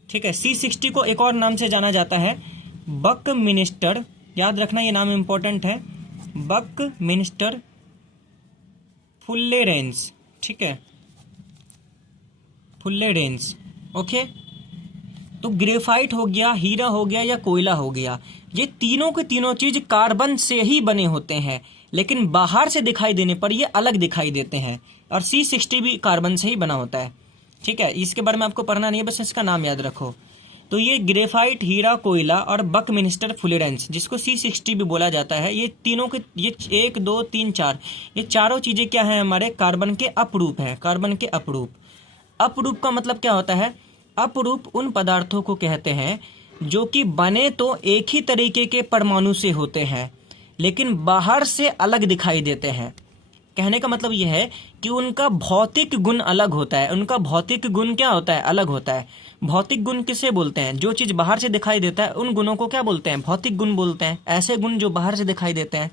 ठीक है। C60 को एक और नाम से जाना जाता है बकमिनिस्टर। याद रखना ये नाम इंपॉर्टेंट है, बकमिनिस्टर फुल्लेरेंस, ठीक है, फुल्लेरेंस, ओके। तो ग्रेफाइट हो गया, हीरा हो गया, या कोयला हो गया, ये तीनों के तीनों चीज कार्बन से ही बने होते हैं, लेकिन बाहर से दिखाई देने पर ये अलग दिखाई देते हैं। और C60 भी कार्बन से ही बना होता है, ठीक है। इसके बारे में आपको पढ़ना नहीं है, बस इसका नाम याद रखो। तो ये ग्रेफाइट, हीरा, कोयला और बकमिनिस्टर फुल्लेरेंस, जिसको C60 भी बोला जाता है, ये तीनों के, ये 1 2 3 4, ये चारों चीजें क्या है? हमारे कार्बन के अपरूप हैं। कार्बन के अपरूप। अपरूप का मतलब क्या होता है? अपरूप उन पदार्थों को कहते हैं जो कि बने तो एक ही तरीके के परमाणु से होते हैं, लेकिन बाहर से अलग दिखाई देते हैं। कहने का मतलब यह है कि उनका भौतिक गुण अलग होता है। उनका भौतिक गुण क्या होता है? अलग होता है। भौतिक गुण किसे बोलते हैं? जो चीज बाहर से दिखाई देता है उन गुणों को क्या बोलते हैं? भौतिक गुण बोलते हैं। ऐसे गुण जो बाहर से दिखाई देते हैं।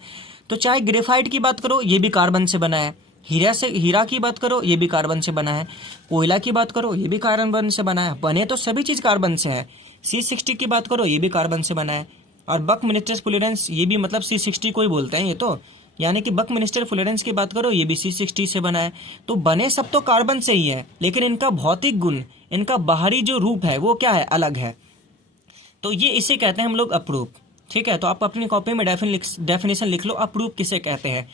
तो चाहे ग्रेफाइट की बात करो, ये भी कार्बन से बना है। हीरा की बात करो, ये भी कार्बन से बना है। कोयला की बात करो, ये भी कार्बन से बना है। बने तो सभी चीज कार्बन से है। C60 की बात करो, ये भी कार्बन से बना है। और बकमिनिस्टर फुल्लेरेंस, ये भी मतलब C60 को ही बोलते हैं ये तो, यानी कि बकमिनिस्टर फुल्लेरेंस की बात करो, ये भी C60 से बना है। तो बने सब तो कार्बन से ही है, लेकिन इनका भौतिक गुण, इनका बाहरी जो रूप है वो क्या है? अलग है। तो ये इसे कहते हैं हम लोग अपरूप, ठीक है। तो आप अपनी कॉपी में डेफिनेशन लिख लो, अपरूप किसे कहते हैं।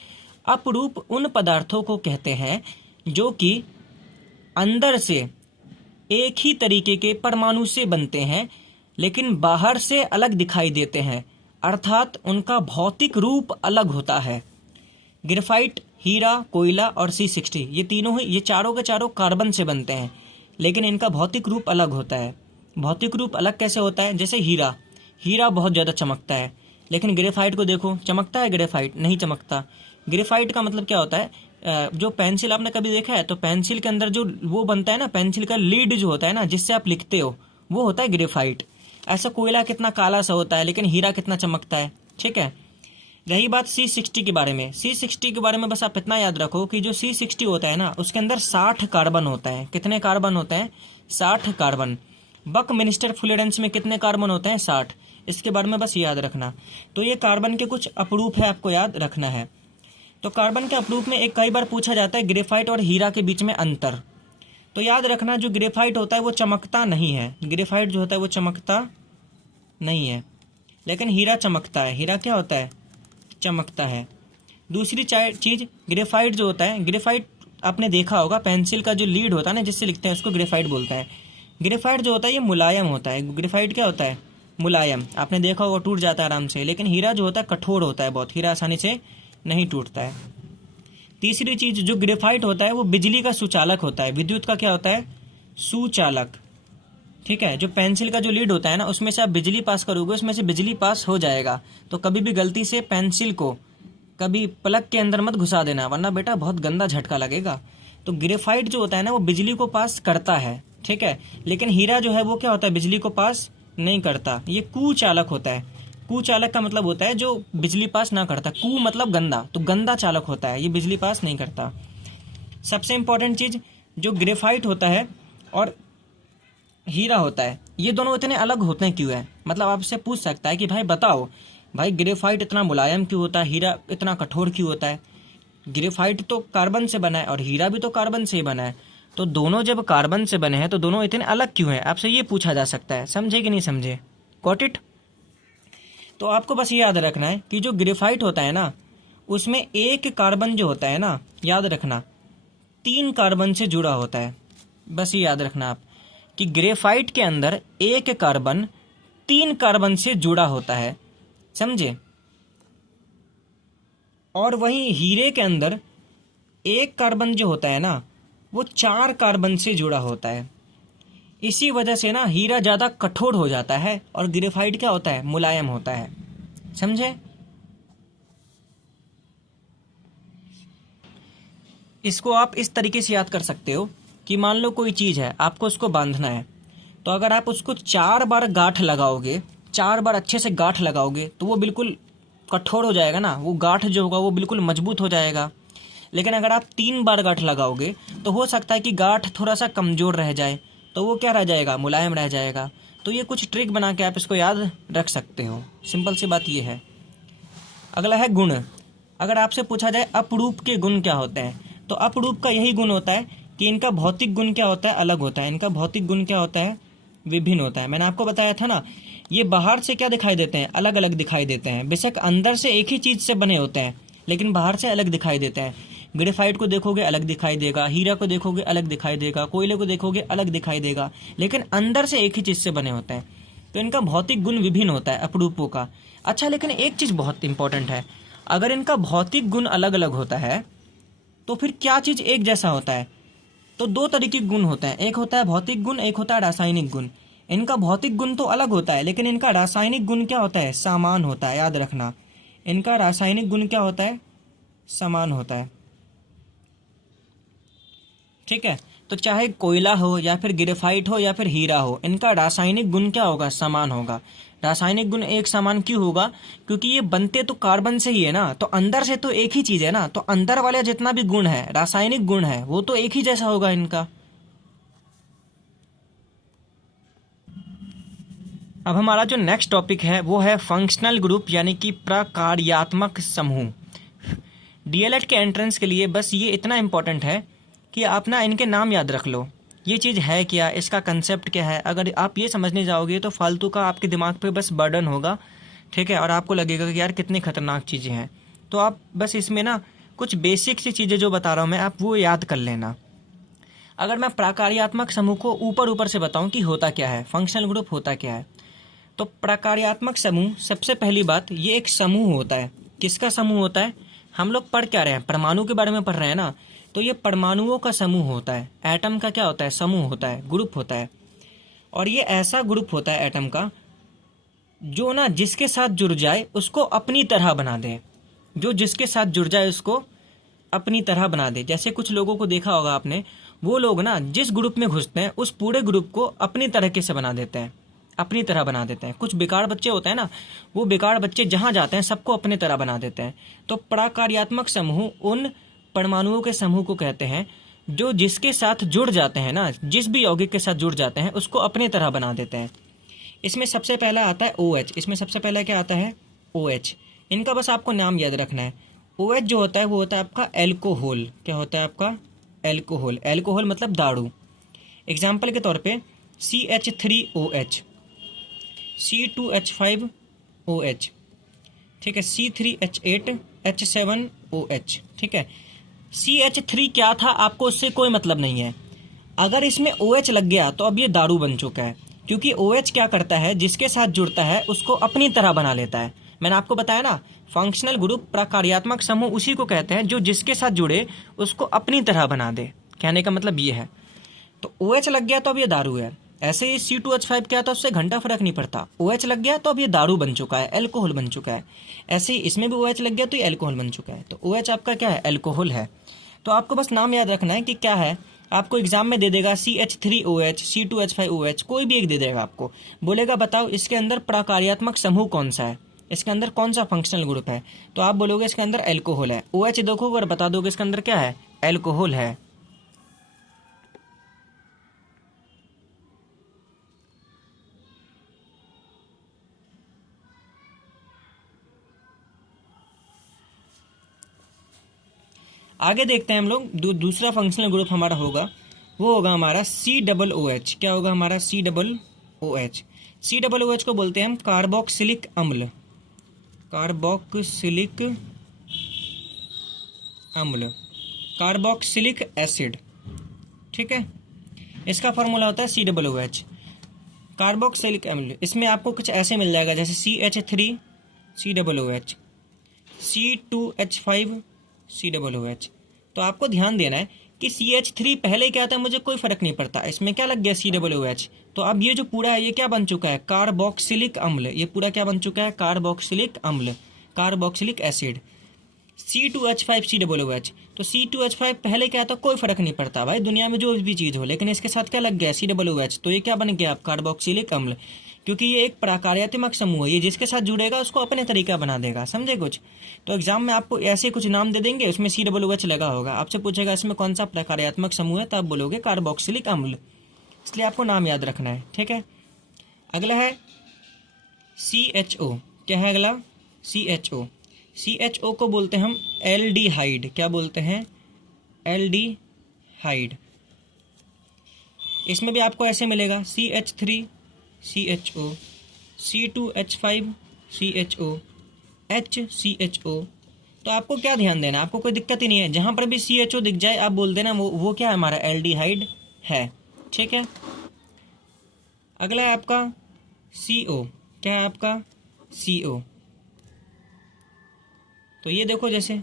अपरूप उन पदार्थों को कहते हैं जो कि अंदर से एक ही तरीके के परमाणु से बनते हैं लेकिन बाहर से अलग दिखाई देते हैं, अर्थात उनका भौतिक रूप अलग होता है। ग्रेफाइट, हीरा, कोयला और C60 ये तीनों ही, ये चारों के चारों कार्बन से बनते हैं लेकिन इनका भौतिक रूप अलग होता है। भौतिक रूप अलग कैसे होता है? जैसे हीरा, हीरा बहुत ज़्यादा चमकता है लेकिन ग्रेफाइट को देखो, चमकता है ग्रेफाइट? नहीं चमकता। ग्रेफाइट का मतलब क्या होता है? जो पेंसिल आपने कभी देखा है तो पेंसिल के अंदर जो वो बनता है ना, पेंसिल का लीड जो होता है ना जिससे आप लिखते हो, वो होता है ग्रेफाइट। ऐसा कोयला कितना काला सा होता है लेकिन हीरा कितना चमकता है। ठीक है, रही बात C60 के बारे में। C60 के बारे में बस आप इतना याद रखो कि जो C60 होता है ना उसके अंदर 60 कार्बन होता है। कितने कार्बन होते हैं? 60 कार्बन। बकमिंस्टर फ्लोरेंस में कितने कार्बन होते हैं? 60। इसके बारे में बस याद रखना। तो ये कार्बन के कुछ अपरूप है, आपको याद रखना है। तो कार्बन के अपरूप में एक कई बार पूछा जाता है ग्रेफाइट और हीरा के बीच में अंतर। तो याद रखना, जो ग्रेफाइट होता है वो चमकता नहीं है। ग्रेफाइट जो होता है वो चमकता नहीं है लेकिन हीरा चमकता है। हीरा क्या होता है? चमकता है। दूसरी चीज़, ग्रेफाइट जो होता है, ग्रेफाइट आपने देखा होगा पेंसिल का जो लीड होता है ना जिससे लिखते हैं उसको ग्रेफाइट बोलता है। ग्रेफाइट जो होता है ये मुलायम होता है। ग्रेफाइट क्या होता है? मुलायम। आपने देखा होगा टूट जाता है आराम से। लेकिन हीरा जो होता है कठोर होता है बहुत, हीरा आसानी से नहीं टूटता है। तीसरी चीज़, जो ग्रेफाइट होता है वो बिजली का सुचालक होता है। विद्युत का क्या होता है? सुचालक। ठीक है, जो पेंसिल का जो लीड होता है ना उसमें से आप बिजली पास करोगे, उसमें से बिजली पास हो जाएगा। तो कभी भी गलती से पेंसिल को कभी प्लग के अंदर मत घुसा देना वरना बेटा बहुत गंदा झटका लगेगा। तो ग्रेफाइट जो होता है ना वो बिजली को पास करता है। ठीक है, लेकिन हीरा जो है वो क्या होता है? बिजली को पास नहीं करता। ये कुचालक होता है। कुचालक का मतलब होता है जो बिजली पास ना करता। कु मतलब गंदा, तो गंदा चालक होता है, ये बिजली पास नहीं करता। सबसे इंपॉर्टेंट चीज़, जो ग्रेफाइट होता है और हीरा होता है ये दोनों इतने अलग होते हैं क्यों है? मतलब आपसे पूछ सकता है कि भाई बताओ, भाई ग्रेफाइट इतना मुलायम क्यों होता है, हीरा इतना कठोर क्यों होता है? ग्रेफाइट तो कार्बन से बना है और हीरा भी तो कार्बन से ही बना है, तो दोनों जब कार्बन से बने हैं तो दोनों इतने अलग क्यों हैं? आपसे ये पूछा जा सकता है। समझे कि नहीं समझे? Got it? तो आपको बस ये याद रखना है कि जो ग्रेफाइट होता है ना उसमें एक कार्बन जो होता है ना, याद रखना 3 कार्बन से जुड़ा होता है। बस ये याद रखना आप कि ग्रेफाइट के अंदर एक कार्बन 3 कार्बन से जुड़ा होता है। समझे? और वहीं हीरे के अंदर एक कार्बन जो होता है ना वो 4 कार्बन से जुड़ा होता है। इसी वजह से ना हीरा ज़्यादा कठोर हो जाता है और ग्रेफाइट क्या होता है? मुलायम होता है। समझे? इसको आप इस तरीके से याद कर सकते हो कि मान लो कोई चीज़ है, आपको उसको बांधना है, तो अगर आप उसको 4 बार गांठ लगाओगे, 4 बार अच्छे से गांठ लगाओगे तो वो बिल्कुल कठोर हो जाएगा ना, वो गांठ जो होगा वो बिल्कुल मजबूत हो जाएगा। लेकिन अगर आप 3 बार गांठ लगाओगे तो हो सकता है कि गांठ थोड़ा सा कमज़ोर रह जाए, तो वो क्या रह जाएगा? मुलायम रह जाएगा। तो ये कुछ ट्रिक बना के आप इसको याद रख सकते हो। सिंपल सी बात ये है। अगला है गुण। अगर आपसे पूछा जाए अपरूप के गुण क्या होते हैं, तो अपरूप का यही गुण होता है कि इनका भौतिक गुण क्या होता है? अलग होता है। इनका भौतिक गुण क्या होता है? विभिन्न होता है। मैंने आपको बताया था ना, ये बाहर से क्या दिखाई देते हैं? अलग अलग दिखाई देते हैं। बेशक अंदर से एक ही चीज़ से बने होते हैं लेकिन बाहर से अलग दिखाई देते हैं। ग्रेफाइट को देखोगे अलग दिखाई देगा, हीरा को देखोगे अलग दिखाई देगा, कोयले को देखोगे अलग दिखाई देगा, लेकिन अंदर से एक ही चीज़ से बने होते हैं। तो इनका भौतिक गुण विभिन्न होता है अपरूपों का। अच्छा, लेकिन एक चीज़ बहुत इंपॉर्टेंट है, अगर इनका भौतिक गुण अलग अलग होता है तो फिर क्या चीज़ एक जैसा होता है? तो 2 तरीके के गुण होते हैं, एक होता है भौतिक गुण, एक होता है रासायनिक गुण। इनका भौतिक गुण तो अलग होता है लेकिन इनका रासायनिक गुण क्या होता है? समान होता है। याद रखना, इनका रासायनिक गुण क्या होता है? समान होता है। ठीक है, तो चाहे कोयला हो या फिर ग्रेफाइट हो या फिर हीरा हो, इनका रासायनिक गुण क्या होगा? समान होगा। रासायनिक गुण एक समान क्यों होगा? क्योंकि ये बनते तो कार्बन से ही है ना, तो अंदर से तो एक ही चीज़ है ना, तो अंदर वाले जितना भी गुण है, रासायनिक गुण है, वो तो एक ही जैसा होगा इनका। अब हमारा जो नेक्स्ट टॉपिक है वो है फंक्शनल ग्रुप यानी कि प्रकार्यात्मक समूह। डीएलएड के एंट्रेंस के लिए बस ये इतना इम्पोर्टेंट है कि आप ना इनके नाम याद रख लो। ये चीज़ है क्या, इसका कंसेप्ट क्या है। अगर आप ये समझने जाओगे तो फालतू का आपके दिमाग पे बस बर्डन होगा। ठीक है, और आपको लगेगा कि यार कितनी खतरनाक चीज़ें हैं। तो आप बस इसमें ना कुछ बेसिक सी चीज़ें जो बता रहा हूँ मैं, आप वो याद कर लेना। अगर मैं प्रकार्यात्मक समूह को ऊपर ऊपर से बताऊं कि होता क्या है, फंक्शनल ग्रुप होता क्या है, तो प्रकार्यात्मक समूह, सबसे पहली बात, ये एक समूह होता है। किसका समूह होता है? हम लोग पढ़ क्या रहे हैं, परमाणु के बारे में पढ़ रहे हैं ना, तो ये परमाणुओं का समूह होता है। एटम का क्या होता है? समूह होता है, ग्रुप होता है। और ये ऐसा ग्रुप होता है एटम का जो ना जिसके साथ जुड़ जाए उसको अपनी तरह बना दे, जो जिसके साथ जुड़ जाए उसको अपनी तरह बना दे। जैसे कुछ लोगों को देखा होगा आपने, वो लोग ना जिस ग्रुप में घुसते हैं उस पूरे ग्रुप को अपनी तरीके से बना देते हैं, अपनी तरह बना देते हैं। कुछ बेकार बच्चे होते हैं ना, वो बेकार बच्चे जहां जाते हैं सबको अपनी तरह बना देते हैं। तो प्रकार्यात्मक समूह उन परमाणुओं के समूह को कहते हैं जो जिसके साथ जुड़ जाते हैं ना, जिस भी यौगिक के साथ जुड़ जाते हैं उसको अपनी तरह बना देते हैं। इसमें सबसे पहला आता है OH। इसमें सबसे पहला क्या आता है? OH। इनका बस आपको नाम याद रखना है। OH जो होता है वो होता है आपका एल्कोहल। क्या होता है आपका? एल्कोहल। एल्कोहल मतलब दारू। एग्जाम्पल के तौर पे CH3OH, C2H5OH, ठीक है, C3H8H7OH, ठीक है। CH3 क्या था आपको उससे कोई मतलब नहीं है। अगर इसमें OH लग गया तो अब ये दारू बन चुका है, क्योंकि OH क्या करता है, जिसके साथ जुड़ता है उसको अपनी तरह बना लेता है। मैंने आपको बताया ना, फंक्शनल ग्रुप, प्रकार्यात्मक समूह उसी को कहते हैं जो जिसके साथ जुड़े उसको अपनी तरह बना दे। कहने का मतलब ये है। तो OH लग गया तो अब ये दारू है। ऐसे ही C2H5 क्या था, उससे घंटा फर्क नहीं पड़ता। OH लग गया तो अब ये दारू बन चुका है, एल्कोहल बन चुका है। ऐसे ही इसमें भी OH लग गया तो ये एल्कोहल बन चुका है। तो OH आपका क्या है? एल्कोहल है। तो आपको बस नाम याद रखना है कि क्या है। आपको एग्जाम में दे देगा CH3OH, C2H5OH, कोई भी एक दे देगा आपको, बोलेगा बताओ इसके अंदर प्रकार्यात्मक समूह कौन सा है, इसके अंदर कौन सा फंक्शनल ग्रुप है, तो आप बोलोगे इसके अंदर एल्कोहल है। OH देखोगे और बता दोगे इसके अंदर क्या है? एल्कोहल है। आगे देखते हैं हम लोग। दूसरा फंक्शनल ग्रुप हमारा होगा, वो होगा हमारा COOH। क्या होगा हमारा? COOH। COOH को बोलते हैं हम कार्बोक्सिलिक अम्ल। कार्बोक्सिलिक अम्ल, कार्बोक्सिलिक एसिड, ठीक है। इसका फॉर्मूला होता है COOH, कार्बोक्सिलिक अम्ल। इसमें आपको कुछ ऐसे मिल जाएगा जैसे CH3 COOH, C2H5 COOH। तो आपको ध्यान देना है कि CH3 पहले क्या था, मुझे कोई फर्क नहीं पड़ता, इसमें क्या लग गया? COOH। तो अब ये जो पूरा है ये क्या बन चुका है? कार्बोक्सिलिक अम्ल। ये पूरा क्या बन चुका है? कार्बोक्सिलिक अम्ल, कार्बोक्सिलिक एसिड। C2H5 COOH। तो C2H5 पहले क्या था, कोई फर्क नहीं पड़ता भाई, दुनिया में जो भी चीज़ हो, लेकिन इसके साथ क्या लग गया? COOH। तो ये क्या बन गया? कार्बोक्सिलिक अम्ल। क्योंकि ये एक प्रकार्यात्मक समूह है, ये जिसके साथ जुड़ेगा उसको अपने तरीका बना देगा। समझे कुछ? तो एग्जाम में आपको ऐसे कुछ नाम दे देंगे, उसमें COOH लगा होगा, आपसे पूछेगा इसमें कौन सा प्रकार्यात्मक समूह है, तो आप बोलोगे कार्बोक्सिलिक अम्ल। इसलिए आपको नाम याद रखना है, ठीक है। अगला है CHO। क्या है अगला? CHO। CHO को बोलते हैं हम एल्डिहाइड। क्या बोलते हैं? एल्डिहाइड। इसमें भी आपको ऐसे मिलेगा CH3 CHO, C2H5 CHO, HCHO। तो आपको क्या ध्यान देना, आपको कोई दिक्कत ही नहीं है, जहाँ पर भी CHO दिख जाए आप बोल देना वो क्या है? हमारा एल्डिहाइड है, ठीक है। अगला है आपका CO। क्या है आपका? CO। तो ये देखो जैसे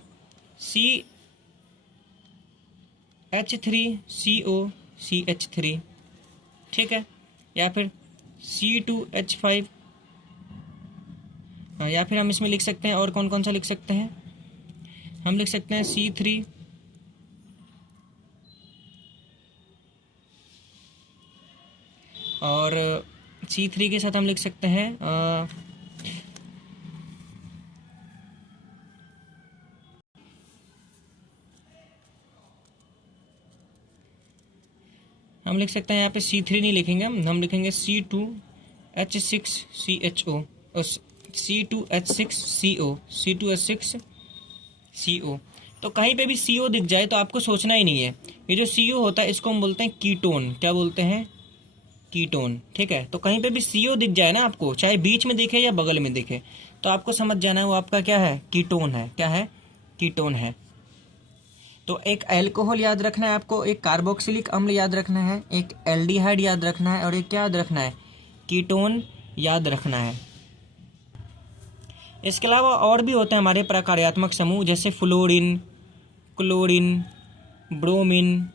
CH3CO CH3, ठीक है, या फिर C2H5, हाँ, या फिर हम इसमें लिख सकते हैं, और कौन कौन सा लिख सकते हैं, हम लिख सकते हैं C3 और C3 के साथ हम लिख सकते हैं हम लिख सकते हैं यहाँ पे C3 नहीं लिखेंगे, हम लिखेंगे C2H6CHO और C2H6CO, C2H6CO। तो कहीं पे भी CO दिख जाए तो आपको सोचना ही नहीं है। ये जो CO होता है इसको हम बोलते हैं कीटोन। क्या बोलते हैं? कीटोन, ठीक है। तो कहीं पे भी CO दिख जाए ना आपको, चाहे बीच में दिखे या बगल में दिखे, तो आपको समझ जाना है वो आपका क्या है? कीटोन है। क्या है? कीटोन है। तो एक अल्कोहल याद रखना है आपको, एक कार्बोक्सिलिक अम्ल याद रखना है, एक एल्डिहाइड याद रखना है और एक क्या याद रखना है, कीटोन याद रखना है। इसके अलावा और भी होते हैं हमारे प्रकार्यात्मक समूह, जैसे फ्लोरीन, क्लोरीन, ब्रोमीन,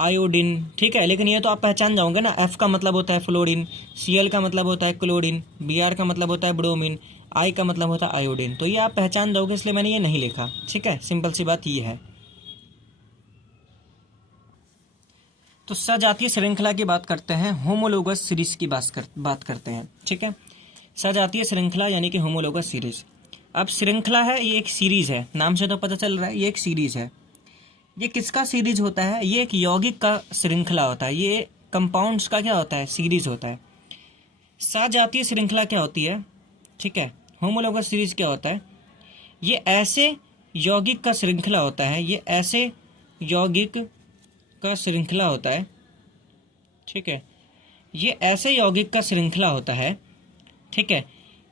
आयोडीन, ठीक है। लेकिन ये तो आप पहचान जाओगे ना, एफ का मतलब होता है फ्लोरीन, Cl का मतलब होता है क्लोरीन, Br का मतलब होता है ब्रोमीन, I का मतलब होता है आयोडीन। तो ये आप पहचान जाओगे, इसलिए मैंने ये नहीं लिखा, ठीक है। सिंपल सी बात ये है। तो सजातीय श्रृंखला की बात करते हैं, होमोलोगस सीरीज की बात करते हैं, ठीक है। सजातीय श्रृंखला यानी कि होमोलोगस सीरीज। अब श्रृंखला है, ये एक सीरीज है, नाम से तो पता चल रहा है ये एक सीरीज है। ये किसका सीरीज होता है, ये एक यौगिक का श्रृंखला होता है, ये कंपाउंड्स का क्या होता है, सीरीज होता है। सजातीय श्रृंखला क्या होती है, ठीक है। होमोलोगस सीरीज क्या होता है, ये ऐसे यौगिक का श्रृंखला होता है, ये ऐसे यौगिक का श्रृंखला होता है, ठीक है। ये ऐसे यौगिक का श्रृंखला होता है, ठीक है,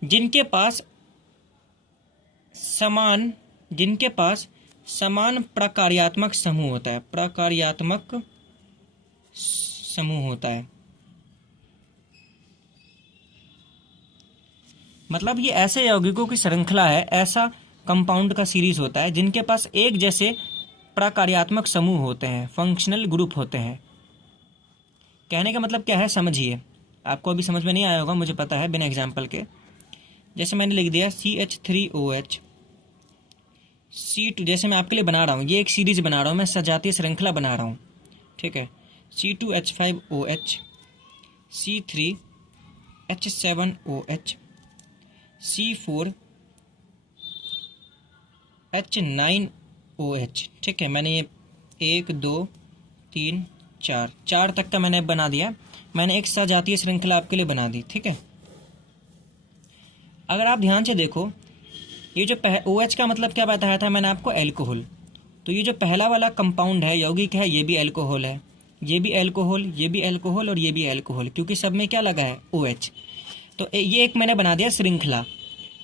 जिनके पास समान प्रकार्यात्मक समूह होता है, प्रकार्यात्मक समूह होता है। मतलब ये ऐसे यौगिकों की श्रृंखला है, ऐसा कंपाउंड का सीरीज होता है जिनके पास एक जैसे प्रकार्यात्मक समूह होते हैं, फंक्शनल ग्रुप होते हैं। कहने का मतलब क्या है समझिए, आपको अभी समझ में नहीं आया होगा, मुझे पता है, बिना एग्जाम्पल के। जैसे मैंने लिख दिया CH3OH C2, जैसे मैं आपके लिए बना रहा हूँ, ये एक सीरीज बना रहा हूँ, मैं सजातीय श्रृंखला बना रहा हूँ, ठीक है। C2H5OH C3H7OH C4H9OH, ठीक है। मैंने ये 1 2 3 4 तक का मैंने बना दिया, मैंने एक सजातीय श्रृंखला आपके लिए बना दी, ठीक है। अगर आप ध्यान से देखो, ये जो OH का मतलब क्या बताया था मैंने आपको, एल्कोहल। तो ये जो पहला वाला कंपाउंड है, यौगिक है, ये भी एल्कोहल है, ये भी एल्कोहल, ये भी एल्कोहल और ये भी एल्कोहल, क्योंकि सब में क्या लगा है, OH। तो ये एक मैंने बना दिया श्रृंखला।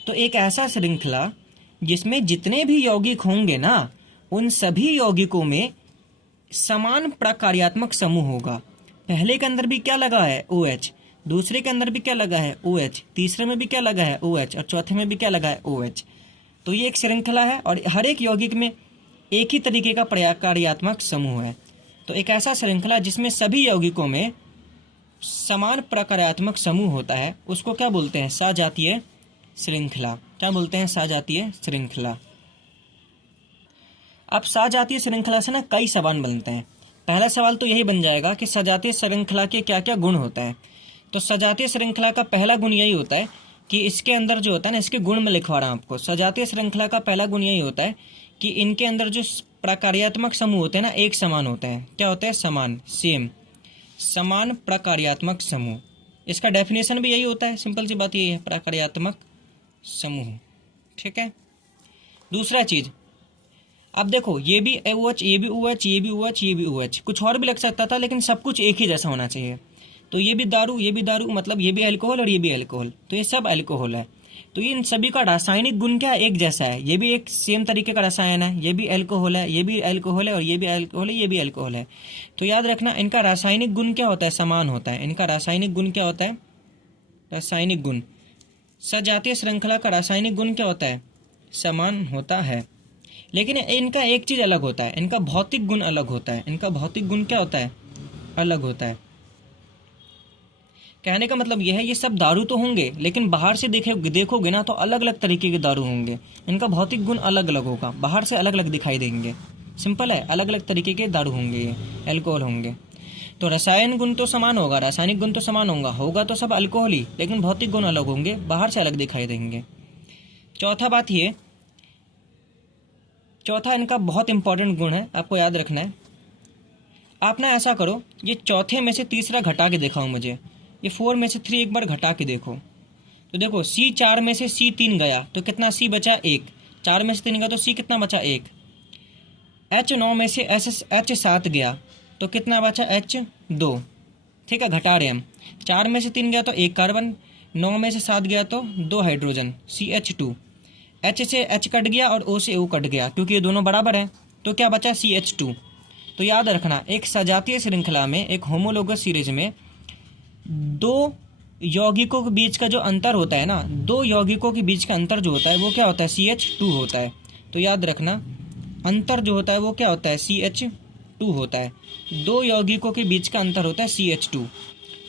तो एक ऐसा श्रृंखला जिसमें जितने भी यौगिक होंगे ना, उन सभी यौगिकों में समान प्रकार्यात्मक समूह होगा। पहले के अंदर भी क्या लगा है, OH, दूसरे के अंदर भी क्या लगा है, OH, तीसरे में भी क्या लगा है, OH, और चौथे में भी क्या लगा है, OH। तो ये एक श्रृंखला है और हर एक यौगिक में एक ही तरीके का प्रकार्यात्मक समूह है। तो एक ऐसा श्रृंखला जिसमें सभी यौगिकों में समान प्रकार्यात्मक समूह होता है, उसको क्या बोलते हैं, सजातीय श्रृंखला। क्या बोलते हैं, सजातीय श्रृंखला। अब सजातीय श्रृंखला से ना कई सवाल बनते हैं। पहला सवाल तो यही बन जाएगा कि सजातीय श्रृंखला के क्या क्या गुण होता है। तो सजातीय श्रृंखला का पहला गुण यही होता है कि इसके अंदर जो होता है ना, इसके गुण में लिखवा रहा हूँ आपको। सजातीय श्रृंखला का पहला गुण यही होता है कि इनके अंदर जो प्रकार्यात्मक समूह होते हैं ना, एक समान होते हैं। क्या होते हैं, समान, सेम, समान प्रकार्यात्मक समूह। इसका डेफिनेशन भी यही होता है, सिंपल सी बात यही है, प्रकार्यात्मक समूह, ठीक है। दूसरा चीज, अब देखो, ये भी OH, ये भी OH, ये भी OH, ये भी OH, कुछ और भी लग सकता था, लेकिन सब कुछ एक ही जैसा होना चाहिए। तो ये भी दारू, ये भी दारू, मतलब ये भी अल्कोहल और ये भी अल्कोहल, तो ये सब अल्कोहल है। तो इन सभी का रासायनिक गुण क्या एक जैसा है, ये भी एक सेम तरीके का रसायन है, ये भी अल्कोहल है, ये भी अल्कोहल है और ये भी अल्कोहल है, ये भी अल्कोहल है। तो याद रखना, इनका रासायनिक गुण क्या होता है, समान होता है। इनका रासायनिक गुण क्या होता है, रासायनिक गुण। सजातीय श्रृंखला का रासायनिक गुण क्या होता है, समान होता है। लेकिन इनका एक चीज अलग होता है, इनका भौतिक गुण अलग होता है। इनका भौतिक गुण क्या होता है, अलग होता है। कहने का मतलब यह है, ये सब दारू तो होंगे, लेकिन बाहर से देखोगे ना तो अलग अलग तरीके के दारू होंगे। इनका भौतिक गुण अलग अलग होगा, बाहर से अलग अलग दिखाई देंगे। सिंपल है, अलग अलग तरीके के दारू होंगे, ये अल्कोहल होंगे। तो रसायन गुण तो समान होगा, रासायनिक गुण तो समान होगा तो सब अल्कोहल ही, लेकिन भौतिक गुण अलग होंगे, बाहर से अलग दिखाई देंगे। चौथा बात ये, चौथा इनका बहुत इंपॉर्टेंट गुण है, आपको याद रखना है। आप ना ऐसा करो, ये चौथे में से तीसरा घटा के दिखाओ मुझे, ये 4 में से 3 एक बार घटा के देखो। तो देखो, C4 में से C3 गया तो कितना C बचा, 1। 4 में से 3 गया तो C कितना बचा, 1। H9 में से H7 गया तो कितना बचा, H2। ठीक है, घटा रहे हम। 4 में से 3 गया तो 1 कार्बन, 9 में से 7 गया तो 2 हाइड्रोजन, CH2। H से H कट गया और O से O कट गया, क्योंकि ये दोनों बराबर हैं। तो क्या बचा CH2। तो याद रखना, एक सजातीय श्रृंखला में, एक होमोलोगस सीरीज में दो यौगिकों के बीच का जो अंतर होता है ना, दो यौगिकों के बीच का अंतर जो होता है वो क्या होता है, CH2 होता है। तो याद रखना, अंतर जो होता है वो क्या होता है, CH2 होता है। दो यौगिकों के बीच का अंतर होता है CH2।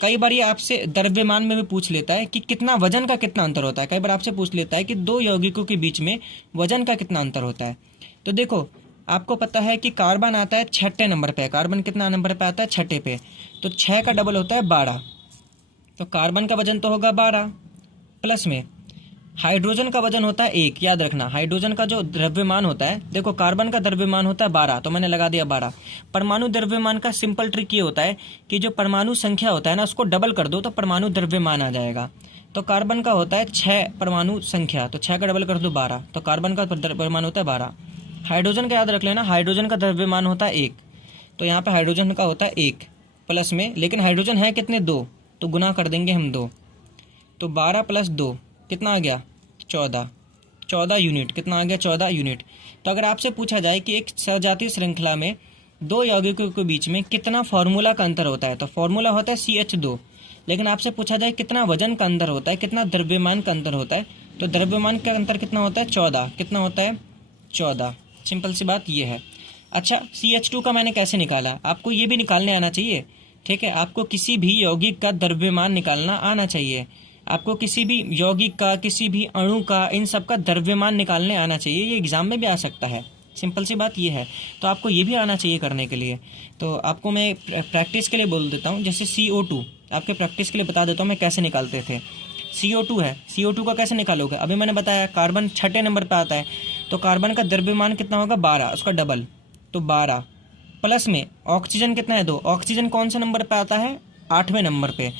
कई बार ये आपसे द्रव्यमान में भी पूछ लेता है कि कितना वजन का कितना अंतर होता है। कई बार आपसे पूछ लेता है कि दो यौगिकों के बीच में वजन का कितना अंतर होता है। तो देखो, आपको पता है कि कार्बन आता है 6ठे नंबर पे। कार्बन कितना नंबर पे आता है, 6ठे पे। तो 6 का डबल होता है 12। तो कार्बन का वजन तो होगा 12, प्लस में हाइड्रोजन का वजन होता है 1। याद रखना, हाइड्रोजन का जो द्रव्यमान होता है, देखो कार्बन का द्रव्यमान होता है 12, तो मैंने लगा दिया 12। परमाणु द्रव्यमान का सिंपल ट्रिक ये होता है कि जो परमाणु संख्या होता है ना, उसको डबल कर दो तो परमाणु द्रव्यमान आ जाएगा। तो कार्बन का होता है 6 परमाणु संख्या, तो 6 का डबल कर दो 12, तो कार्बन का द्रव्यमान होता है 12। हाइड्रोजन का याद रख लेना, हाइड्रोजन का द्रव्यमान होता है 1, तो यहाँ पर हाइड्रोजन का होता है 1 प्लस में, लेकिन हाइड्रोजन है कितने, 2, तो गुना कर देंगे हम 2। तो 12 प्लस 2 कितना आ गया, 14 यूनिट। कितना आ गया, 14 यूनिट। तो अगर आपसे पूछा जाए कि एक सजातीय श्रृंखला में दो यौगिकों के बीच में कितना फार्मूला का अंतर होता है, तो फार्मूला होता है CH2। लेकिन आपसे पूछा जाए कितना वजन का अंतर होता है, कितना द्रव्यमान का अंतर होता है, तो द्रव्यमान का अंतर कितना होता है, 14। कितना होता है, 14। सिंपल सी बात ये है। अच्छा, CH2 का मैंने कैसे निकाला, आपको ये भी निकालने आना चाहिए। ठीक है, आपको किसी भी यौगिक का द्रव्यमान निकालना आना चाहिए। आपको किसी भी यौगिक का, किसी भी अणु का, इन सब का द्रव्यमान निकालने आना चाहिए। ये एग्जाम में भी आ सकता है, सिंपल सी बात ये है। तो आपको ये भी आना चाहिए करने के लिए। तो आपको मैं प्रैक्टिस के लिए बोल देता हूँ, जैसे CO2 आपके प्रैक्टिस के लिए बता देता हूँ मैं कैसे निकालते थे। CO2 है, CO2 का कैसे निकालोगे, अभी मैंने बताया कार्बन 6ठे नंबर पर आता है, तो कार्बन का द्रव्यमान कितना होगा, 12, उसका डबल, तो 12 प्लस में ऑक्सीजन कितना है, 2। ऑक्सीजन कौन सा नंबर पे आता है, 8वें नंबर पे।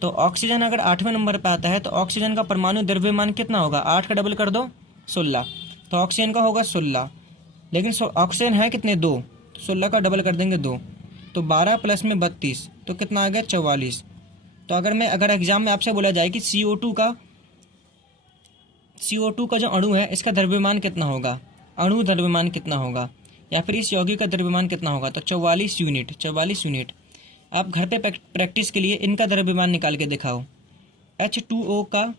तो ऑक्सीजन अगर 8वें नंबर पे आता है तो ऑक्सीजन का परमाणु द्रव्यमान कितना होगा, 8 का डबल कर दो 16, तो ऑक्सीजन का होगा 16। लेकिन ऑक्सीजन है कितने, 2, तो 16 का डबल कर देंगे 2, तो 12 प्लस में 32, तो कितना आ गया, 44। तो अगर एग्जाम में आपसे बोला जाए कि CO2 का जो अणु है इसका द्रव्यमान कितना होगा, अणु द्रव्यमान कितना होगा, या फिर इस यौगिक का द्रव्यमान कितना होगा, तो 44 यूनिट। 44 यूनिट। आप घर पे प्रैक्टिस के लिए इनका द्रव्यमान निकाल के दिखाओ, H2O का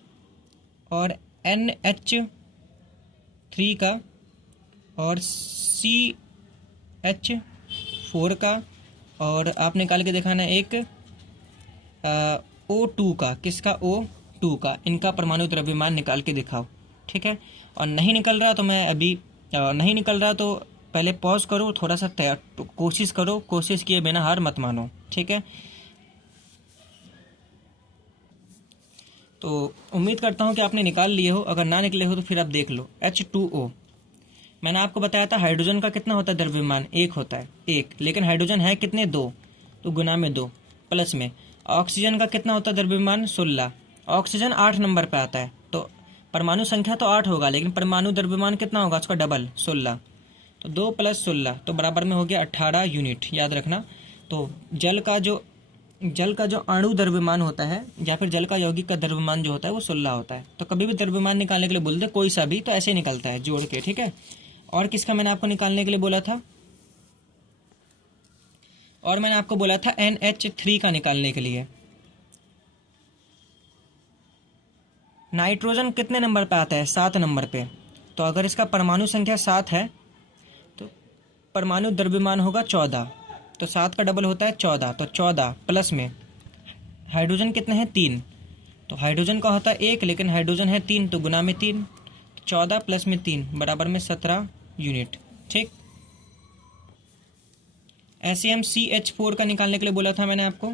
और NH3 का और CH4 का, और आप निकाल के दिखाना एक O2 का। किसका, O2 का। इनका परमाणु द्रव्यमान निकाल के दिखाओ, ठीक है। और नहीं निकल रहा तो नहीं निकल रहा तो पहले पॉज करो, थोड़ा सा कोशिश करो, कोशिश किए बिना हार मत मानो, ठीक है। तो उम्मीद करता हूँ कि आपने निकाल लिए हो, अगर ना निकले हो तो फिर आप देख लो। H2O मैंने आपको बताया था हाइड्रोजन का कितना होता है द्रव्यमान, 1 होता है, 1, लेकिन हाइड्रोजन है कितने, 2, तो गुना में 2 प्लस में ऑक्सीजन का कितना होता है द्रव्यमान, 16। ऑक्सीजन 8 नंबर पे आता है, तो परमाणु संख्या तो 8 होगा, लेकिन परमाणु द्रव्यमान कितना होगा, उसका डबल 16। तो 2 + 16 तो बराबर में हो गया 18 यूनिट। याद रखना। तो जल का जो अणु द्रव्यमान होता है या फिर जल का यौगिक का द्रव्यमान जो होता है वो 16 होता है। तो कभी भी द्रव्यमान निकालने के लिए बोल दे कोई सा भी, तो ऐसे ही निकलता है जोड़ के, ठीक है। और किसका मैंने आपको निकालने के लिए बोला था, और मैंने आपको बोला था NH3 का निकालने के लिए। नाइट्रोजन कितने नंबर पे आता है, 7 नंबर पे। तो अगर इसका परमाणु संख्या 7 है तो परमाणु द्रव्यमान होगा 14, तो 7 का डबल होता है 14, तो 14 प्लस में हाइड्रोजन कितने हैं, 3, तो हाइड्रोजन का होता है 1, लेकिन हाइड्रोजन है 3, तो गुना में 3, 14 प्लस में 3 बराबर में 17 यूनिट, ठीक। ऐसे हम CH4 का निकालने के लिए बोला था मैंने आपको।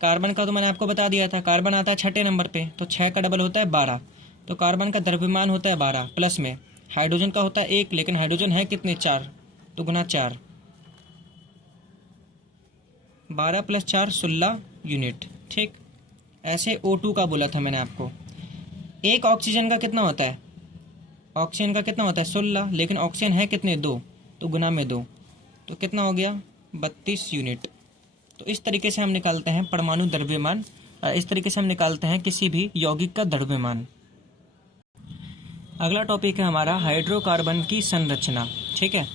कार्बन का तो मैंने आपको बता दिया था, कार्बन आता है 6ठे नंबर पे, तो 6 का डबल होता है 12, तो कार्बन का द्रव्यमान होता है 12 प्लस में हाइड्रोजन का होता है 1, लेकिन हाइड्रोजन है कितने, 4, तो गुना 4, 12 + 4 16 यूनिट, ठीक। ऐसे O2 का बोला था मैंने आपको। एक ऑक्सीजन का कितना होता है, ऑक्सीजन का कितना होता है 16, लेकिन ऑक्सीजन है कितने, 2, तो गुना में 2, तो कितना हो गया 32 यूनिट। तो इस तरीके से हम निकालते हैं परमाणु द्रव्यमान, इस तरीके से हम निकालते हैं किसी भी यौगिक का द्रव्यमान। अगला टॉपिक है हमारा हाइड्रोकार्बन की संरचना, ठीक है।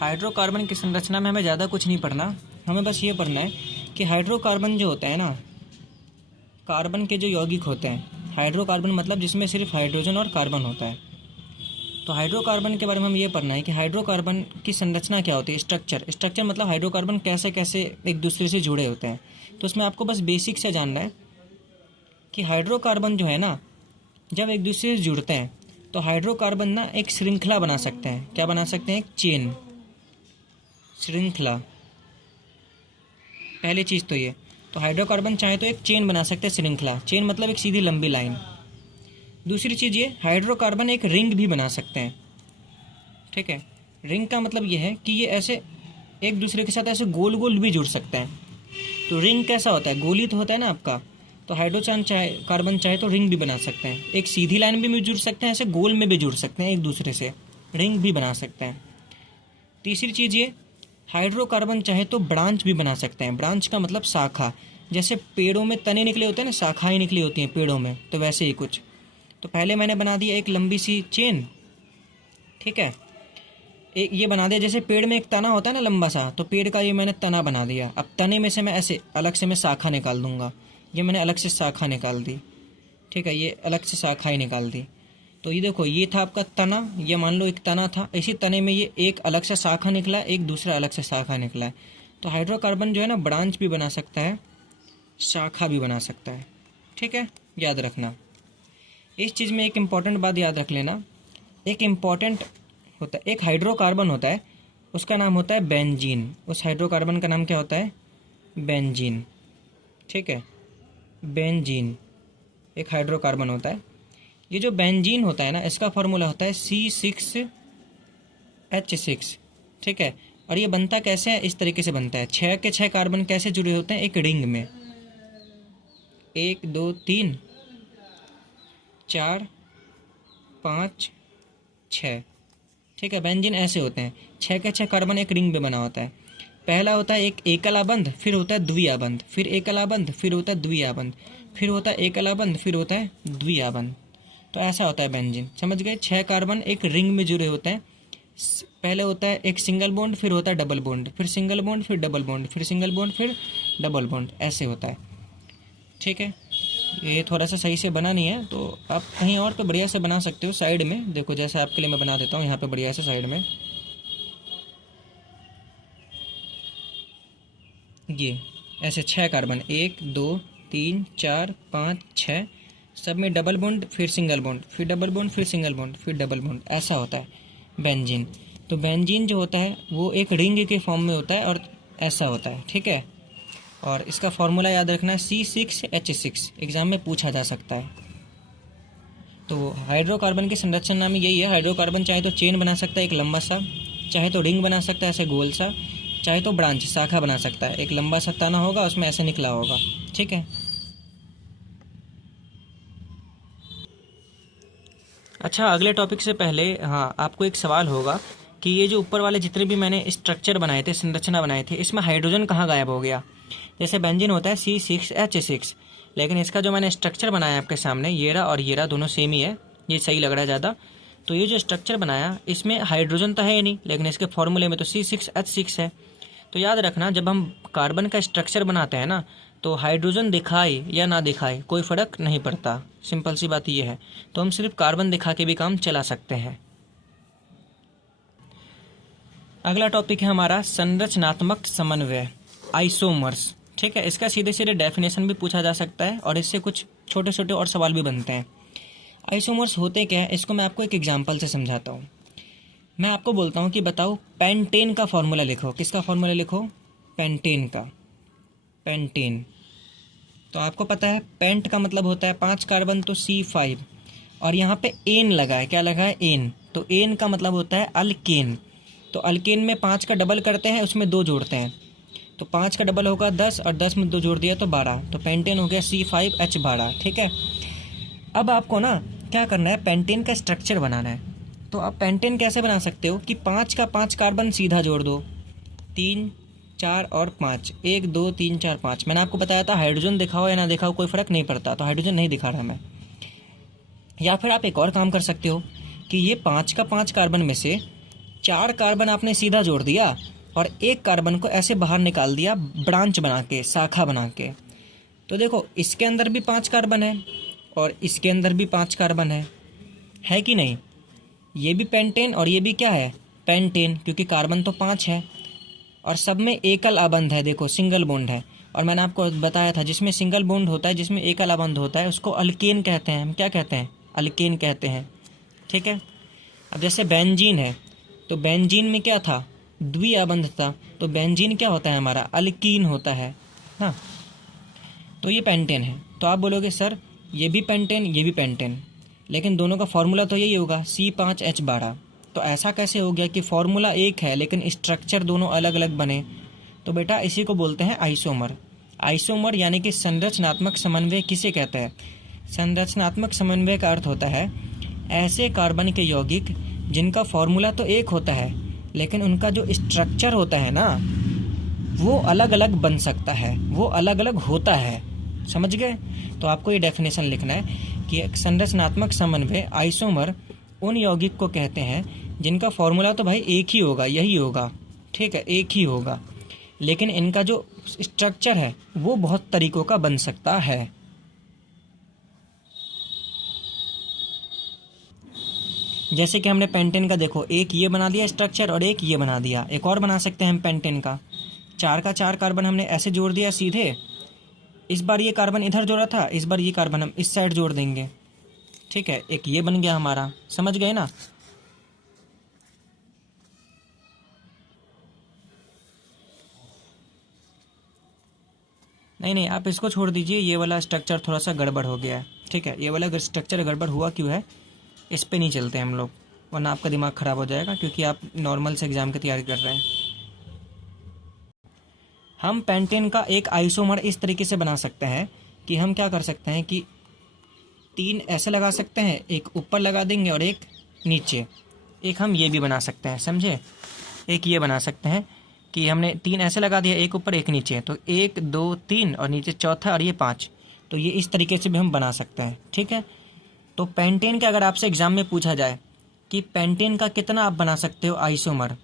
हाइड्रोकार्बन की संरचना में हमें ज़्यादा कुछ नहीं पढ़ना, हमें बस ये पढ़ना है कि हाइड्रोकार्बन जो होता है ना, कार्बन के जो यौगिक होते हैं, हाइड्रोकार्बन मतलब जिसमें सिर्फ हाइड्रोजन और कार्बन होता है। तो हाइड्रोकार्बन के बारे में हम ये पढ़ना है कि हाइड्रोकार्बन की संरचना क्या होती है, स्ट्रक्चर मतलब हाइड्रोकार्बन कैसे कैसे एक दूसरे से जुड़े होते हैं। तो उसमें आपको बस बेसिक से जानना है कि हाइड्रोकार्बन जो है ना, जब एक दूसरे से जुड़ते हैं तो हाइड्रोकार्बन ना एक श्रृंखला बना सकते हैं। क्या बना सकते हैं? एक चेन, श्रृंखला। पहली चीज़ तो ये, तो हाइड्रोकार्बन चाहे तो एक चेन बना सकते हैं, श्रृंखला। चेन मतलब एक सीधी लंबी लाइन। दूसरी चीज़ ये, हाइड्रोकार्बन एक रिंग भी बना सकते हैं। ठीक है, रिंग का मतलब ये है कि ये ऐसे एक दूसरे के साथ ऐसे गोल गोल भी जुड़ सकते हैं। तो रिंग कैसा होता है? गोली तो होता है ना आपका, तो हाइड्रोजन चाहे कार्बन चाहे तो रिंग भी बना सकते हैं। एक सीधी लाइन में भी जुड़ सकते हैं, ऐसे गोल में भी जुड़ सकते हैं एक दूसरे से, रिंग भी बना सकते हैं। तीसरी चीज़ ये, हाइड्रोकार्बन चाहे तो ब्रांच भी बना सकते हैं। ब्रांच का मतलब शाखा, जैसे पेड़ों में तने निकले होते हैं ना, शाखाएँ निकली होती हैं पेड़ों में, तो वैसे ही कुछ। तो पहले मैंने बना दिया एक लंबी सी चेन, ठीक है, एक ये बना दिया, जैसे पेड़ में एक तना होता है ना लंबा सा, तो पेड़ का ये मैंने तना बना दिया। अब तने में से मैं ऐसे अलग से मैं शाखा निकाल दूंगा, ये मैंने अलग से शाखा निकाल दी। ठीक है, ये अलग से शाखा ही निकाल दी। तो ये देखो, ये था आपका तना, ये मान लो एक तना था, इसी तने में ये एक अलग से शाखा निकला, एक दूसरा अलग से शाखा निकला है। तो हाइड्रोकार्बन जो है ना, ब्रांच भी बना सकता है, शाखा भी बना सकता है। ठीक है, याद रखना। इस चीज़ में एक इम्पॉर्टेंट बात याद रख लेना, एक इम्पॉर्टेंट होता है, एक हाइड्रोकार्बन होता है, उसका नाम होता है बेंजीन। उस हाइड्रोकार्बन का नाम क्या होता है? बेंजीन। ठीक है, बेंजीन एक हाइड्रोकार्बन होता है। ये जो बेंजीन होता है ना, इसका फॉर्मूला होता है C6H6। ठीक है, और ये बनता कैसे है? इस तरीके से बनता है। 6 के 6 कार्बन कैसे जुड़े होते हैं? एक रिंग में, 1 2 3 4 5 6। ठीक है, बेंजीन ऐसे होते हैं, 6 के 6 कार्बन एक रिंग में बना होता है। पहला होता है एक एकलाबंध, फिर होता है द्विआबंध, फिर एकलाबंध, फिर होता है द्विआबंध, फिर होता है एकलाबंध, फिर होता है द्विआबंध। तो ऐसा होता है बेंजीन, समझ गए? 6 कार्बन एक रिंग में जुड़े होते हैं। पहले होता है एक सिंगल बॉन्ड, फिर होता है डबल बॉन्ड, फिर सिंगल बॉन्ड, फिर डबल बॉन्ड, फिर सिंगल बॉन्ड, फिर डबल बॉन्ड, ऐसे होता है। ठीक है, ये थोड़ा सा सही से बना नहीं है, तो आप कहीं और पे बढ़िया से बना सकते हो। साइड में देखो, जैसे आपके लिए मैं बना देता हूँ यहाँ पे बढ़िया से साइड में। ये ऐसे 6 कार्बन, 1 2 3 4 5 6, सब में डबल बॉन्ड, फिर सिंगल बॉन्ड, फिर डबल बॉन्ड, फिर सिंगल बॉन्ड, फिर डबल बॉन्ड, ऐसा होता है बेंजीन। तो बेंजीन जो होता है वो एक रिंग के फॉर्म में होता है और ऐसा होता है। ठीक है, और इसका फॉर्मूला याद रखना है C6H6, एग्ज़ाम में पूछा जा सकता है। तो हाइड्रोकार्बन की संरचना में यही है, हाइड्रोकार्बन चाहे तो चेन बना सकता है एक लंबा सा, चाहे तो रिंग बना सकता है ऐसे गोल सा, चाहे तो ब्रांच शाखा बना सकता है, एक लंबा सा तना होगा उसमें ऐसे निकला होगा। ठीक है, अच्छा, अगले टॉपिक से पहले हाँ, आपको एक सवाल होगा कि ये जो ऊपर वाले जितने भी मैंने स्ट्रक्चर बनाए थे, संरचना बनाए थे, इसमें हाइड्रोजन कहाँ गायब हो गया? जैसे बेंजीन होता है C6H6, लेकिन इसका जो मैंने स्ट्रक्चर बनाया आपके सामने, ये रहा और ये रहा, दोनों सेम ही है, ये सही लग रहा है ज़्यादा। तो ये जो स्ट्रक्चर बनाया, इसमें हाइड्रोजन तो है ही नहीं, लेकिन इसके फॉर्मूले में तो C6H6 है। तो याद रखना, जब हम कार्बन का स्ट्रक्चर बनाते हैं ना, तो हाइड्रोजन दिखाए या ना दिखाए कोई फ़र्क नहीं पड़ता, सिंपल सी बात ये है। तो हम सिर्फ कार्बन दिखा के भी काम चला सकते हैं। अगला टॉपिक है हमारा संरचनात्मक समन्वय, आइसोमर्स। ठीक है, इसका सीधे सीधे डेफिनेशन भी पूछा जा सकता है और इससे कुछ छोटे छोटे और सवाल भी बनते हैं। आइसोमर्स होते क्या है, इसको मैं आपको एक एग्जांपल से समझाता हूँ। मैं आपको बोलता हूँ कि बताओ पेंटेन का फॉर्मूला लिखो। किसका फॉर्मूला लिखो? पेंटेन का। पेंटेन, तो आपको पता है पेंट का मतलब होता है 5 कार्बन, तो C5, और यहाँ पे एन लगा है। क्या लगा है? एन। तो एन का मतलब होता है अल्केन। तो अल्केन में 5 का डबल करते हैं, उसमें 2 जोड़ते हैं, तो 5 का डबल होगा 10, और 10 में 2 जोड़ दिया तो 12। तो पेंटेन हो गया C5H12। ठीक है, अब आपको ना क्या करना है, पेंटेन का स्ट्रक्चर बनाना है। तो आप पेंटेन कैसे बना सकते हो कि 5 का 5 कार्बन सीधा जोड़ दो, 3 4 और 5, 1 2 3 4 5। मैंने आपको बताया था हाइड्रोजन दिखाओ या ना दिखाओ कोई फ़र्क नहीं पड़ता, तो हाइड्रोजन नहीं दिखा रहा मैं। या फिर आप एक और काम कर सकते हो कि ये 5 का 5 कार्बन में से 4 कार्बन आपने सीधा जोड़ दिया और एक कार्बन को ऐसे बाहर निकाल दिया ब्रांच बना के, शाखा बना के। तो देखो इसके अंदर भी 5 कार्बन है और इसके अंदर भी 5 कार्बन है कि नहीं? ये भी पेंटेन और ये भी क्या है, पेंटेन, क्योंकि कार्बन तो 5 है और सब में एकल आबंध है। देखो सिंगल बॉन्ड है, और मैंने आपको बताया था जिसमें सिंगल बॉन्ड होता है, जिसमें एकल आबंध होता है, उसको अल्केन कहते हैं। हम क्या कहते हैं? अल्केन कहते हैं। ठीक है। अब जैसे बेंजीन है, तो बेंजीन में क्या था? द्विआबंध था, तो बेंजीन क्या होता है हमारा? अल्कीन होता है ना। तो ये पेंटेन है। तो आप बोलोगे सर ये भी पेंटेन ये भी पेंटेन, लेकिन दोनों का फॉर्मूला तो यही होगा C5H12। तो ऐसा कैसे हो गया कि फॉर्मूला एक है लेकिन स्ट्रक्चर दोनों अलग अलग बने? तो बेटा इसी को बोलते हैं आइसोमर। आइसोमर यानी कि संरचनात्मक समन्वय किसे कहते हैं? संरचनात्मक समन्वय का अर्थ होता है ऐसे कार्बन के यौगिक जिनका फॉर्मूला तो एक होता है लेकिन उनका जो स्ट्रक्चर होता है ना वो अलग अलग बन सकता है, वो अलग अलग होता है। समझ गए? तो आपको ये डेफिनेशन लिखना है कि एक संरचनात्मक समन्वय आइसोमर उन यौगिक को कहते हैं जिनका फॉर्मूला तो भाई एक ही होगा, यही होगा, ठीक है, एक ही होगा, लेकिन इनका जो स्ट्रक्चर है वो बहुत तरीकों का बन सकता है। जैसे कि हमने पेंटेन का देखो एक ये बना दिया स्ट्रक्चर और एक ये बना दिया, एक और बना सकते हैं हम पेंटेन का। 4 का 4 कार्बन हमने ऐसे जोड़ दिया सीधे, इस बार ये कार्बन इधर जोड़ा था, इस बार ये कार्बन हम इस साइड जोड़ देंगे। ठीक है, एक ये बन गया हमारा। समझ गए ना? नहीं, आप इसको छोड़ दीजिए, ये वाला स्ट्रक्चर थोड़ा सा गड़बड़ हो गया है। ठीक है, ये वाला स्ट्रक्चर गड़बड़ हुआ क्यों है, इस पे नहीं चलते हम लोग, वरना आपका दिमाग ख़राब हो जाएगा, क्योंकि आप नॉर्मल से एग्ज़ाम की तैयारी कर रहे हैं। हम पेंटेन का एक आइसोमर इस तरीके से बना सकते हैं कि हम क्या कर सकते हैं कि 3 ऐसे लगा सकते हैं, एक ऊपर लगा देंगे और एक नीचे। एक हम ये भी बना सकते हैं, समझे? एक ये बना सकते हैं कि हमने 3 ऐसे लगा दिया, एक ऊपर एक नीचे, तो 1 2 3 और नीचे चौथा और ये 5। तो ये इस तरीके से भी हम बना सकते हैं। ठीक है। तो पेंटेन का अगर आपसे एग्जाम में पूछा जाए कि पेंटेन का कितना आप बना सकते हो आइसोमर,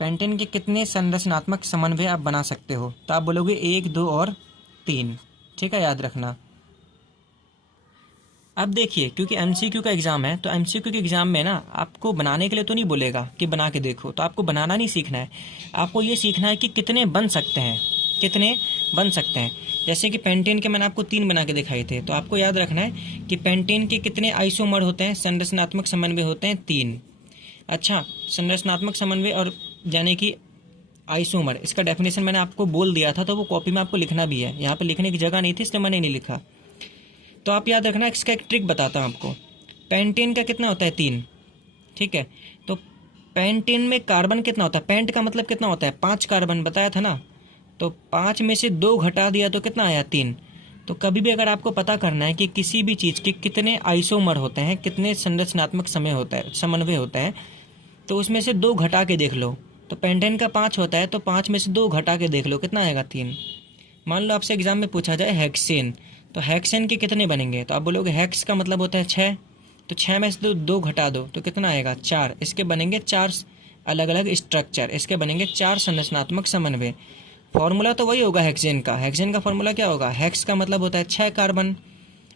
पेंटेन के कितने संरचनात्मक समन्वय आप बना सकते हो, तो आप बोलोगे 1 2 और 3। ठीक है, याद रखना। अब देखिए, क्योंकि एमसीक्यू का एग्ज़ाम है, तो एमसीक्यू के एग्ज़ाम में ना आपको बनाने के लिए तो नहीं बोलेगा कि बना के देखो, तो आपको बनाना नहीं सीखना है, आपको ये सीखना है कि कितने बन सकते हैं, कितने बन सकते हैं। जैसे कि पेंटेन के मैंने आपको 3 बना के दिखाए थे, तो आपको याद रखना है कि पेंटेन के कितने आइसोमर होते हैं, संरचनात्मक समन्वय होते हैं 3। अच्छा, संरचनात्मक समन्वय और यानी कि आइसोमर, इसका डेफिनेशन मैंने आपको बोल दिया था, तो वो कॉपी में आपको लिखना भी है, यहाँ पे लिखने की जगह नहीं थी इसलिए मैंने नहीं लिखा। तो आप याद रखना, इसका एक ट्रिक बताता हूँ आपको। पेंटेन का कितना होता है? 3। ठीक है, तो पेंटेन में कार्बन कितना होता है? पेंट का मतलब कितना होता है? 5 कार्बन बताया था ना, तो 5 में से 2 घटा दिया तो कितना आया? 3। तो कभी भी अगर आपको पता करना है कि किसी भी चीज़ के कितने आइसोमर होते हैं, कितने संरचनात्मक समन्वय होता है, तो उसमें से 2 घटा के देख लो। तो पेंटेन का 5 होता है, तो 5 में से 2 घटा के देख लो कितना आएगा? 3। मान लो आपसे एग्जाम में पूछा जाए हेक्सेन, तो हेक्सेन के कितने बनेंगे, तो आप बोलोगे हेक्स का मतलब होता है 6, तो 6 में से 2 घटा दो तो कितना आएगा? 4। इसके बनेंगे 4 अलग अलग स्ट्रक्चर, इसके बनेंगे 4 संरचनात्मक समन्वय। फॉर्मूला तो वही होगा हेक्सेन का। हेक्सेन का फॉर्मूला क्या होगा? हेक्स का मतलब होता है 6 कार्बन,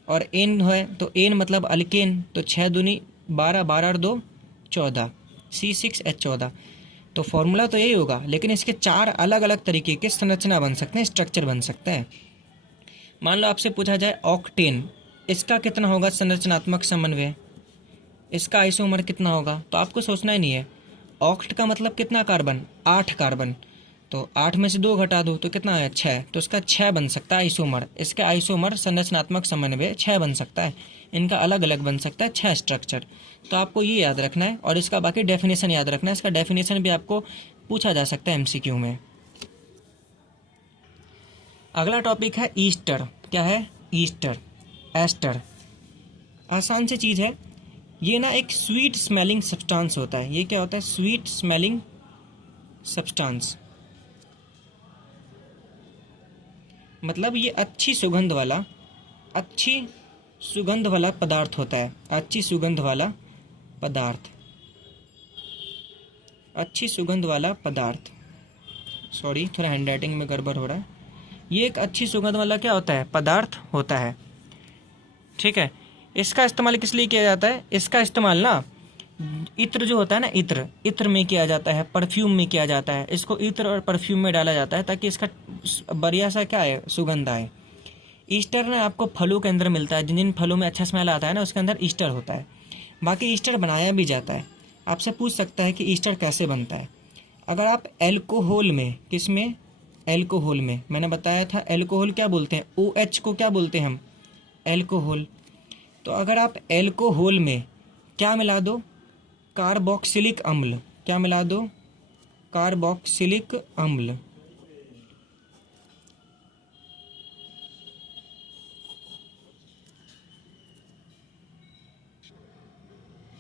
और एन है तो एन मतलब अल्केन, तो 6 दूनी 12, 12 और 2 14, C6H14। तो फॉर्मूला तो यही होगा, लेकिन इसके 4 अलग अलग तरीके के संरचना बन सकते हैं, स्ट्रक्चर बन सकते हैं। मान लो आपसे पूछा जाए ऑक्टेन, इसका कितना होगा संरचनात्मक समन्वय, इसका आइसोमर कितना होगा, तो आपको सोचना ही नहीं है। ऑक्ट का मतलब कितना कार्बन? 8 कार्बन, तो 8 में से 2 घटा दो तो कितना आया? 6। तो इसका 6 बन सकता है आइसोमर, इसका आइसोमर संरचनात्मक समन्वय 6 बन सकता है, इनका अलग अलग बन सकता है 6 स्ट्रक्चर। तो आपको ये याद रखना है, और इसका बाकी डेफिनेशन याद रखना है। इसका डेफिनेशन भी आपको पूछा जा सकता है एमसीक्यू में। अगला टॉपिक है ईस्टर। क्या है? Easter, aster. आसान सी चीज़ है ये ना, एक स्वीट स्मेलिंग सब्सटेंस होता है। ये क्या होता है? स्वीट स्मेलिंग सब्सटेंस, मतलब ये अच्छी सुगंध वाला पदार्थ होता है, अच्छी सुगंध वाला पदार्थ। अच्छी सुगंध वाला पदार्थ, सॉरी थोड़ा हैंडराइटिंग में गड़बड़ हो रहा है। ये एक अच्छी सुगंध वाला क्या होता है, पदार्थ होता है। ठीक है, इसका इस्तेमाल किस लिए किया जाता है, इसका इस्तेमाल ना इत्र जो होता है ना, इत्र में किया जाता है, परफ्यूम में किया जाता है। इसको इत्र और परफ्यूम में डाला जाता है ताकि इसका बढ़िया सा क्या है, सुगंध आए। ईस्टर ना आपको फलों के अंदर मिलता है, जिन जिन फलों में अच्छा स्मेल आता है ना उसके अंदर ईस्टर होता है। बाकी ईस्टर बनाया भी जाता है। आपसे पूछ सकता है कि ईस्टर कैसे बनता है। अगर आप एल्कोहल में, किस में, एल्कोहल में, मैंने बताया था एल्कोहल क्या बोलते हैं, OH को क्या बोलते हैं हम, एल्कोहल। तो अगर आप एल्कोहल में क्या मिला दो, कार्बोक्सिलिक अम्ल, क्या मिला दो, कार्बोक्सिलिक अम्ल,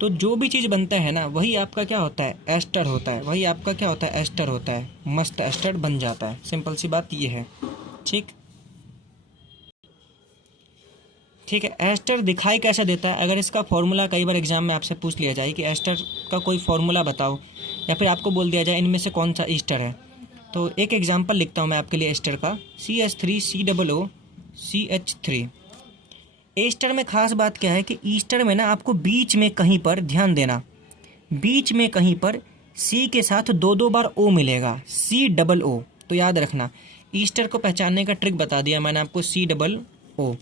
तो जो भी चीज़ बनता है ना वही आपका क्या होता है, एस्टर होता है। वही आपका क्या होता है, एस्टर होता है। मस्त एस्टर बन जाता है। सिंपल सी बात ये है। ठीक ठीक है। एस्टर दिखाई कैसे देता है, अगर इसका फॉर्मूला कई बार एग्जाम में आपसे पूछ लिया जाए कि एस्टर का कोई फॉर्मूला बताओ, या फिर आपको बोल दिया जाए इनमें से कौन सा ईस्टर है, तो एक एग्जाम्पल लिखता हूँ मैं आपके लिए एस्टर का, CH3COOCH3। ईस्टर में खास बात क्या है कि ईस्टर में ना आपको बीच में कहीं पर ध्यान देना, बीच में कहीं पर सी के साथ दो दो बार ओ मिलेगा, COO। तो याद रखना, ईस्टर को पहचानने का ट्रिक बता दिया मैंने आपको, COO,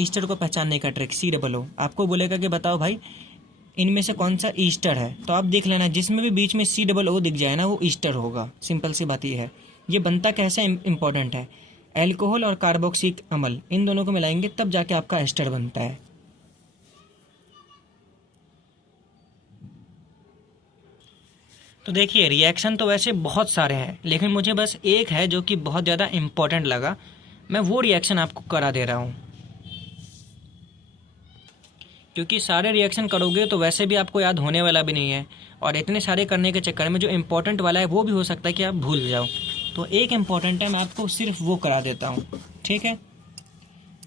ईस्टर को पहचानने का ट्रिक COO। आपको बोलेगा कि बताओ भाई इनमें से कौन सा ईस्टर है, तो आप देख लेना जिसमें भी बीच में COO दिख जाए ना वो ईस्टर होगा। सिंपल सी बात ये है। ये बनता कैसे इंपॉर्टेंट है, एल्कोहल और कार्बोक्सिलिक अम्ल इन दोनों को मिलाएंगे तब जाके आपका एस्टर बनता है। तो देखिए रिएक्शन तो वैसे बहुत सारे हैं, लेकिन मुझे बस एक है जो कि बहुत ज़्यादा इम्पोर्टेंट लगा, मैं वो रिएक्शन आपको करा दे रहा हूँ। क्योंकि सारे रिएक्शन करोगे तो वैसे भी आपको याद होने वाला भी नहीं है, और इतने सारे करने के चक्कर में जो इम्पोर्टेंट वाला है वो भी हो सकता है कि आप भूल जाओ। तो एक इम्पॉर्टेंट है, मैं आपको सिर्फ वो करा देता हूँ। ठीक है,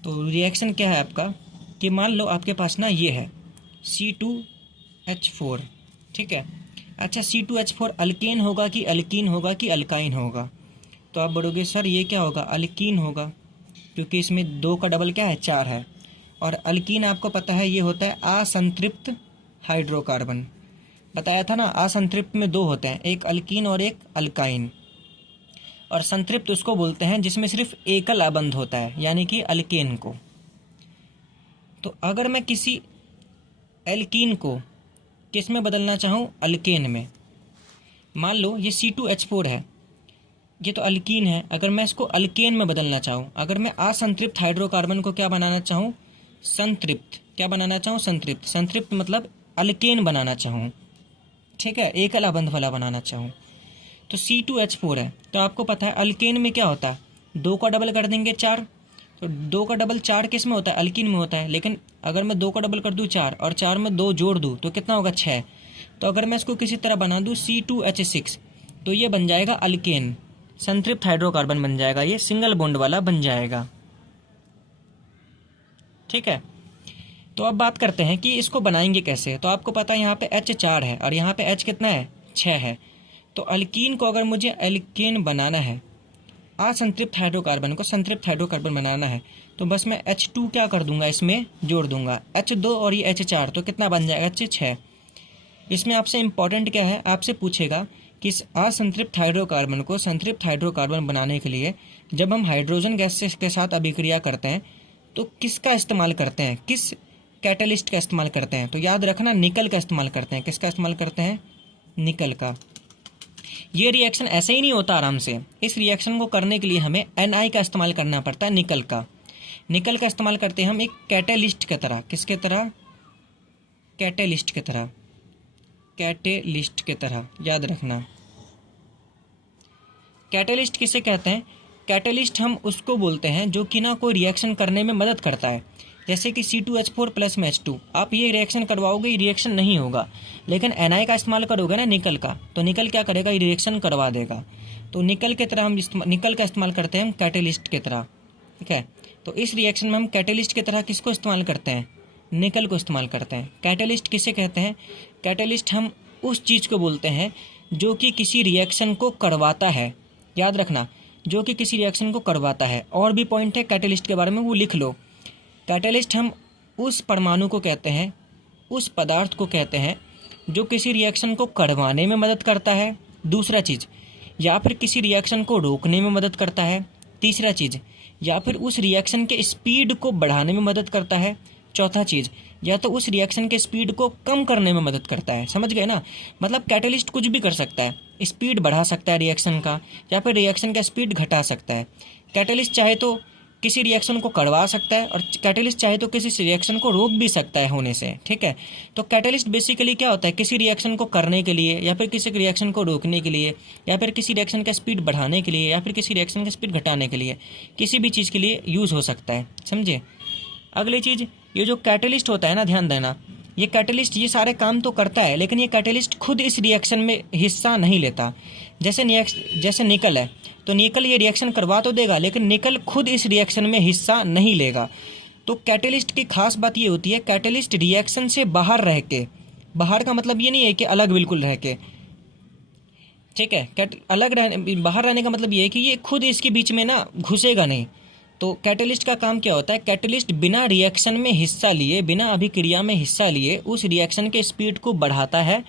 तो रिएक्शन क्या है आपका कि मान लो आपके पास ना ये है C2H4। ठीक है, अच्छा C2H4 अल्केन होगा कि अल्कीन होगा कि अल्काइन होगा, तो आप बोलोगे सर ये क्या होगा, अल्कीन होगा, क्योंकि इसमें 2 का डबल क्या है, 4 है। और अल्कीन आपको पता है ये होता है असंतृप्त हाइड्रोकार्बन, बताया था ना, असंतृप्त में 2 होते हैं, एक अल्कीन और एक अल्काइन। और संतृप्त उसको बोलते हैं जिसमें सिर्फ एकल आबंध होता है, यानी कि अल्केन को। तो अगर मैं किसी एल्कीन को किस में बदलना चाहूँ, अल्केन में, मान लो ये C2H4 है, ये तो अल्कीन है, अगर मैं इसको अल्केन में बदलना चाहूँ, अगर मैं असंतृप्त हाइड्रोकार्बन को क्या बनाना चाहूँ, संतृप्त, क्या बनाना चाहूँ, संतृप्त, संतृप्त मतलब अल्केन बनाना चाहूँ। ठीक है, एकल आबंध वाला बनाना चाहूँ, तो C2H4 है, तो आपको पता है अल्केन में क्या होता है, 2 का डबल कर देंगे 4, तो 2 का डबल 4 किस में होता है, अल्कीन में होता है। लेकिन अगर मैं 2 का डबल कर दूँ 4 और 4 में 2 जोड़ दूँ तो कितना होगा, 6। तो अगर मैं इसको किसी तरह बना दूँ C2H6, तो ये बन जाएगा अल्केन, संतृप्त हाइड्रोकार्बन बन जाएगा, ये सिंगल बॉन्ड वाला बन जाएगा। ठीक है, तो अब बात करते हैं कि इसको बनाएंगे कैसे। तो आपको पता है यहाँ पे H4 है और यहाँ पे H कितना है, 6 है। तो अल्कीन को अगर मुझे अल्केन बनाना है, असंतृप्त हाइड्रोकार्बन को संतृप्त हाइड्रोकार्बन बनाना है, तो बस मैं H2 क्या कर दूंगा, इसमें जोड़ दूंगा, H2 और ये H4, तो कितना बन जाएगा, H6। इसमें आपसे इम्पॉर्टेंट क्या है, आपसे पूछेगा कि इस असंतृप्त हाइड्रोकार्बन को संतृप्त हाइड्रोकार्बन बनाने के लिए जब हम हाइड्रोजन गैस के साथ अभिक्रिया करते हैं तो किसका इस्तेमाल करते हैं, किस कैटलिस्ट का इस्तेमाल करते हैं। तो याद रखना निकल का इस्तेमाल करते हैं। किसका इस्तेमाल करते हैं, निकल का। ये रिएक्शन ऐसे ही नहीं होता आराम से, इस रिएक्शन को करने के लिए हमें Na का इस्तेमाल करना पड़ता है, निकल का। निकल का इस्तेमाल करते हैं हम एक कैटेलिस्ट की तरह, किसके तरह, कैटेलिस्ट की तरह, कैटेलिस्ट की तरह, याद रखना। कैटेलिस्ट किसे कहते हैं, कैटेलिस्ट हम उसको बोलते हैं जो कि ना कोई रिएक्शन करने में मदद करता है। जैसे कि C2H4 प्लस में H2, आप ये रिएक्शन करवाओगे, ये रिएक्शन नहीं होगा, लेकिन Na का इस्तेमाल करोगे ना निकल का, तो निकल क्या करेगा, ये रिएक्शन करवा देगा। तो निकल की तरह हम निकल का इस्तेमाल करते हैं हम कैटेलिस्ट की तरह। ठीक है, तो इस रिएक्शन में हम कैटेलिस्ट की तरह किसको इस्तेमाल करते हैं, निकल को इस्तेमाल करते हैं। कैटेलिस्ट किसे कहते हैं, कैटेलिस्ट हम उस चीज़ को बोलते हैं जो कि किसी रिएक्शन को करवाता है। याद रखना, जो कि किसी रिएक्शन को करवाता है। और भी पॉइंट है कैटलिस्ट के बारे में, वो लिख लो। कैटलिस्ट हम उस परमाणु को कहते हैं, उस पदार्थ को कहते हैं जो किसी रिएक्शन को करवाने में मदद करता है। दूसरा चीज़, या फिर किसी रिएक्शन को रोकने में मदद करता है। तीसरा चीज़, या फिर उस रिएक्शन के स्पीड को बढ़ाने में मदद करता है। चौथा चीज़, या तो उस रिएक्शन के स्पीड को कम करने में मदद करता है। समझ गए ना? मतलब कैटलिस्ट कुछ भी कर सकता है, स्पीड बढ़ा सकता है रिएक्शन का, या फिर रिएक्शन का स्पीड घटा सकता है। कैटलिस्ट चाहे तो किसी रिएक्शन को करवा सकता है, और कैटलिस्ट चाहे तो किसी रिएक्शन को रोक भी सकता है होने से। ठीक है, तो कैटलिस्ट बेसिकली क्या होता है, किसी रिएक्शन को करने के लिए, या फिर किसी रिएक्शन को रोकने के लिए, या फिर किसी रिएक्शन का स्पीड बढ़ाने के लिए, या फिर किसी रिएक्शन का स्पीड घटाने के लिए, किसी भी चीज़ के लिए यूज़ हो सकता है। समझे? अगली चीज़, ये जो कैटलिस्ट होता है ना, ध्यान देना, ये कैटलिस्ट ये सारे काम तो करता है, लेकिन ये कैटलिस्ट खुद इस रिएक्शन में हिस्सा नहीं लेता। जैसे निकल है, तो निकल ये रिएक्शन करवा तो देगा, लेकिन निकल खुद इस रिएक्शन में हिस्सा नहीं लेगा। तो कैटलिस्ट की खास बात ये होती है, कैटलिस्ट रिएक्शन से बाहर रह के, बाहर का मतलब ये नहीं है कि अलग बिल्कुल रह के, ठीक है, बाहर रहने का मतलब ये है कि ये खुद इसके बीच में ना घुसेगा नहीं। तो कैटलिस्ट का काम क्या होता है, कैटलिस्ट बिना रिएक्शन में हिस्सा लिए, बिना अभिक्रिया में हिस्सा लिए उस रिएक्शन के स्पीड को बढ़ाता है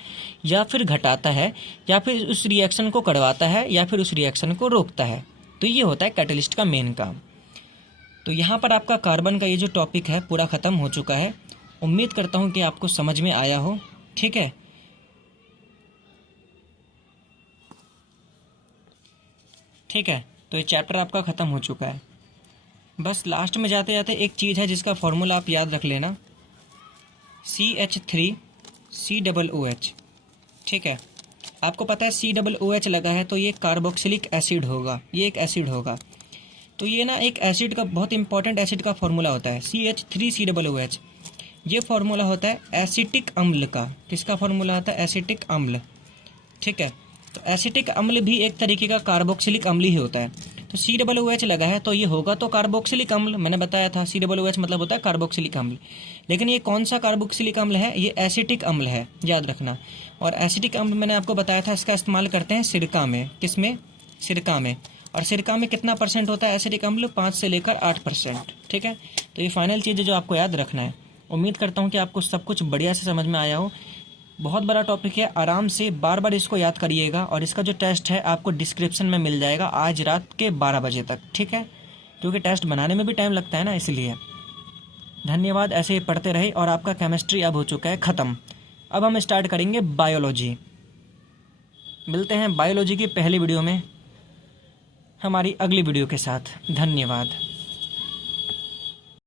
या फिर घटाता है, या फिर उस रिएक्शन को करवाता है, या फिर उस रिएक्शन को रोकता है। तो ये होता है कैटलिस्ट का मेन काम। तो यहाँ पर आपका कार्बन का ये जो टॉपिक है पूरा ख़त्म हो चुका है। उम्मीद करता हूँ कि आपको समझ में आया हो। ठीक है, ठीक है, तो ये चैप्टर आपका ख़त्म हो चुका है। बस लास्ट में जाते जाते एक चीज़ है जिसका फॉर्मूला आप याद रख लेना, CH3COOH। ठीक है, आपको पता है COOH लगा है तो ये कार्बोक्सिलिक एसिड होगा, ये एक एसिड होगा। तो ये ना एक एसिड का बहुत इंपॉर्टेंट एसिड का फॉर्मूला होता है CH3COOH। ये फॉर्मूला होता है एसिटिक अम्ल का। किसका फॉर्मूला होता है? एसिटिक अम्ल। ठीक है, तो एसिटिक अम्ल भी एक तरीके का कार्बोक्सिलिक अम्ल ही होता है। तो COOH लगा है तो ये होगा तो कार्बोक्सिलिक अम्ल। मैंने बताया था COOH मतलब होता है कार्बोक्सिलिक अम्ल। लेकिन ये कौन सा कार्बोक्सिलिक अम्ल है? ये एसिटिक अम्ल है, याद रखना। और एसिटिक अम्ल मैंने आपको बताया था इसका इस्तेमाल करते हैं सिरका में। किसमें? सिरका में। और सिरका में कितना % होता है एसिटिक अम्ल? 5 से लेकर 8%। ठीक है, तो ये फाइनल चीज़ है जो आपको याद रखना है। उम्मीद करता हूँ कि आपको सब कुछ बढ़िया से समझ में आया हो। बहुत बड़ा टॉपिक है, आराम से बार बार इसको याद करिएगा। और इसका जो टेस्ट है आपको डिस्क्रिप्शन में मिल जाएगा आज रात के 12 बजे तक। ठीक है, क्योंकि टेस्ट बनाने में भी टाइम लगता है ना, इसलिए। धन्यवाद, ऐसे ही पढ़ते रहे। और आपका केमिस्ट्री अब हो चुका है ख़त्म। अब हम स्टार्ट करेंगे बायोलॉजी। मिलते हैं बायोलॉजी की पहली वीडियो में हमारी अगली वीडियो के साथ। धन्यवाद।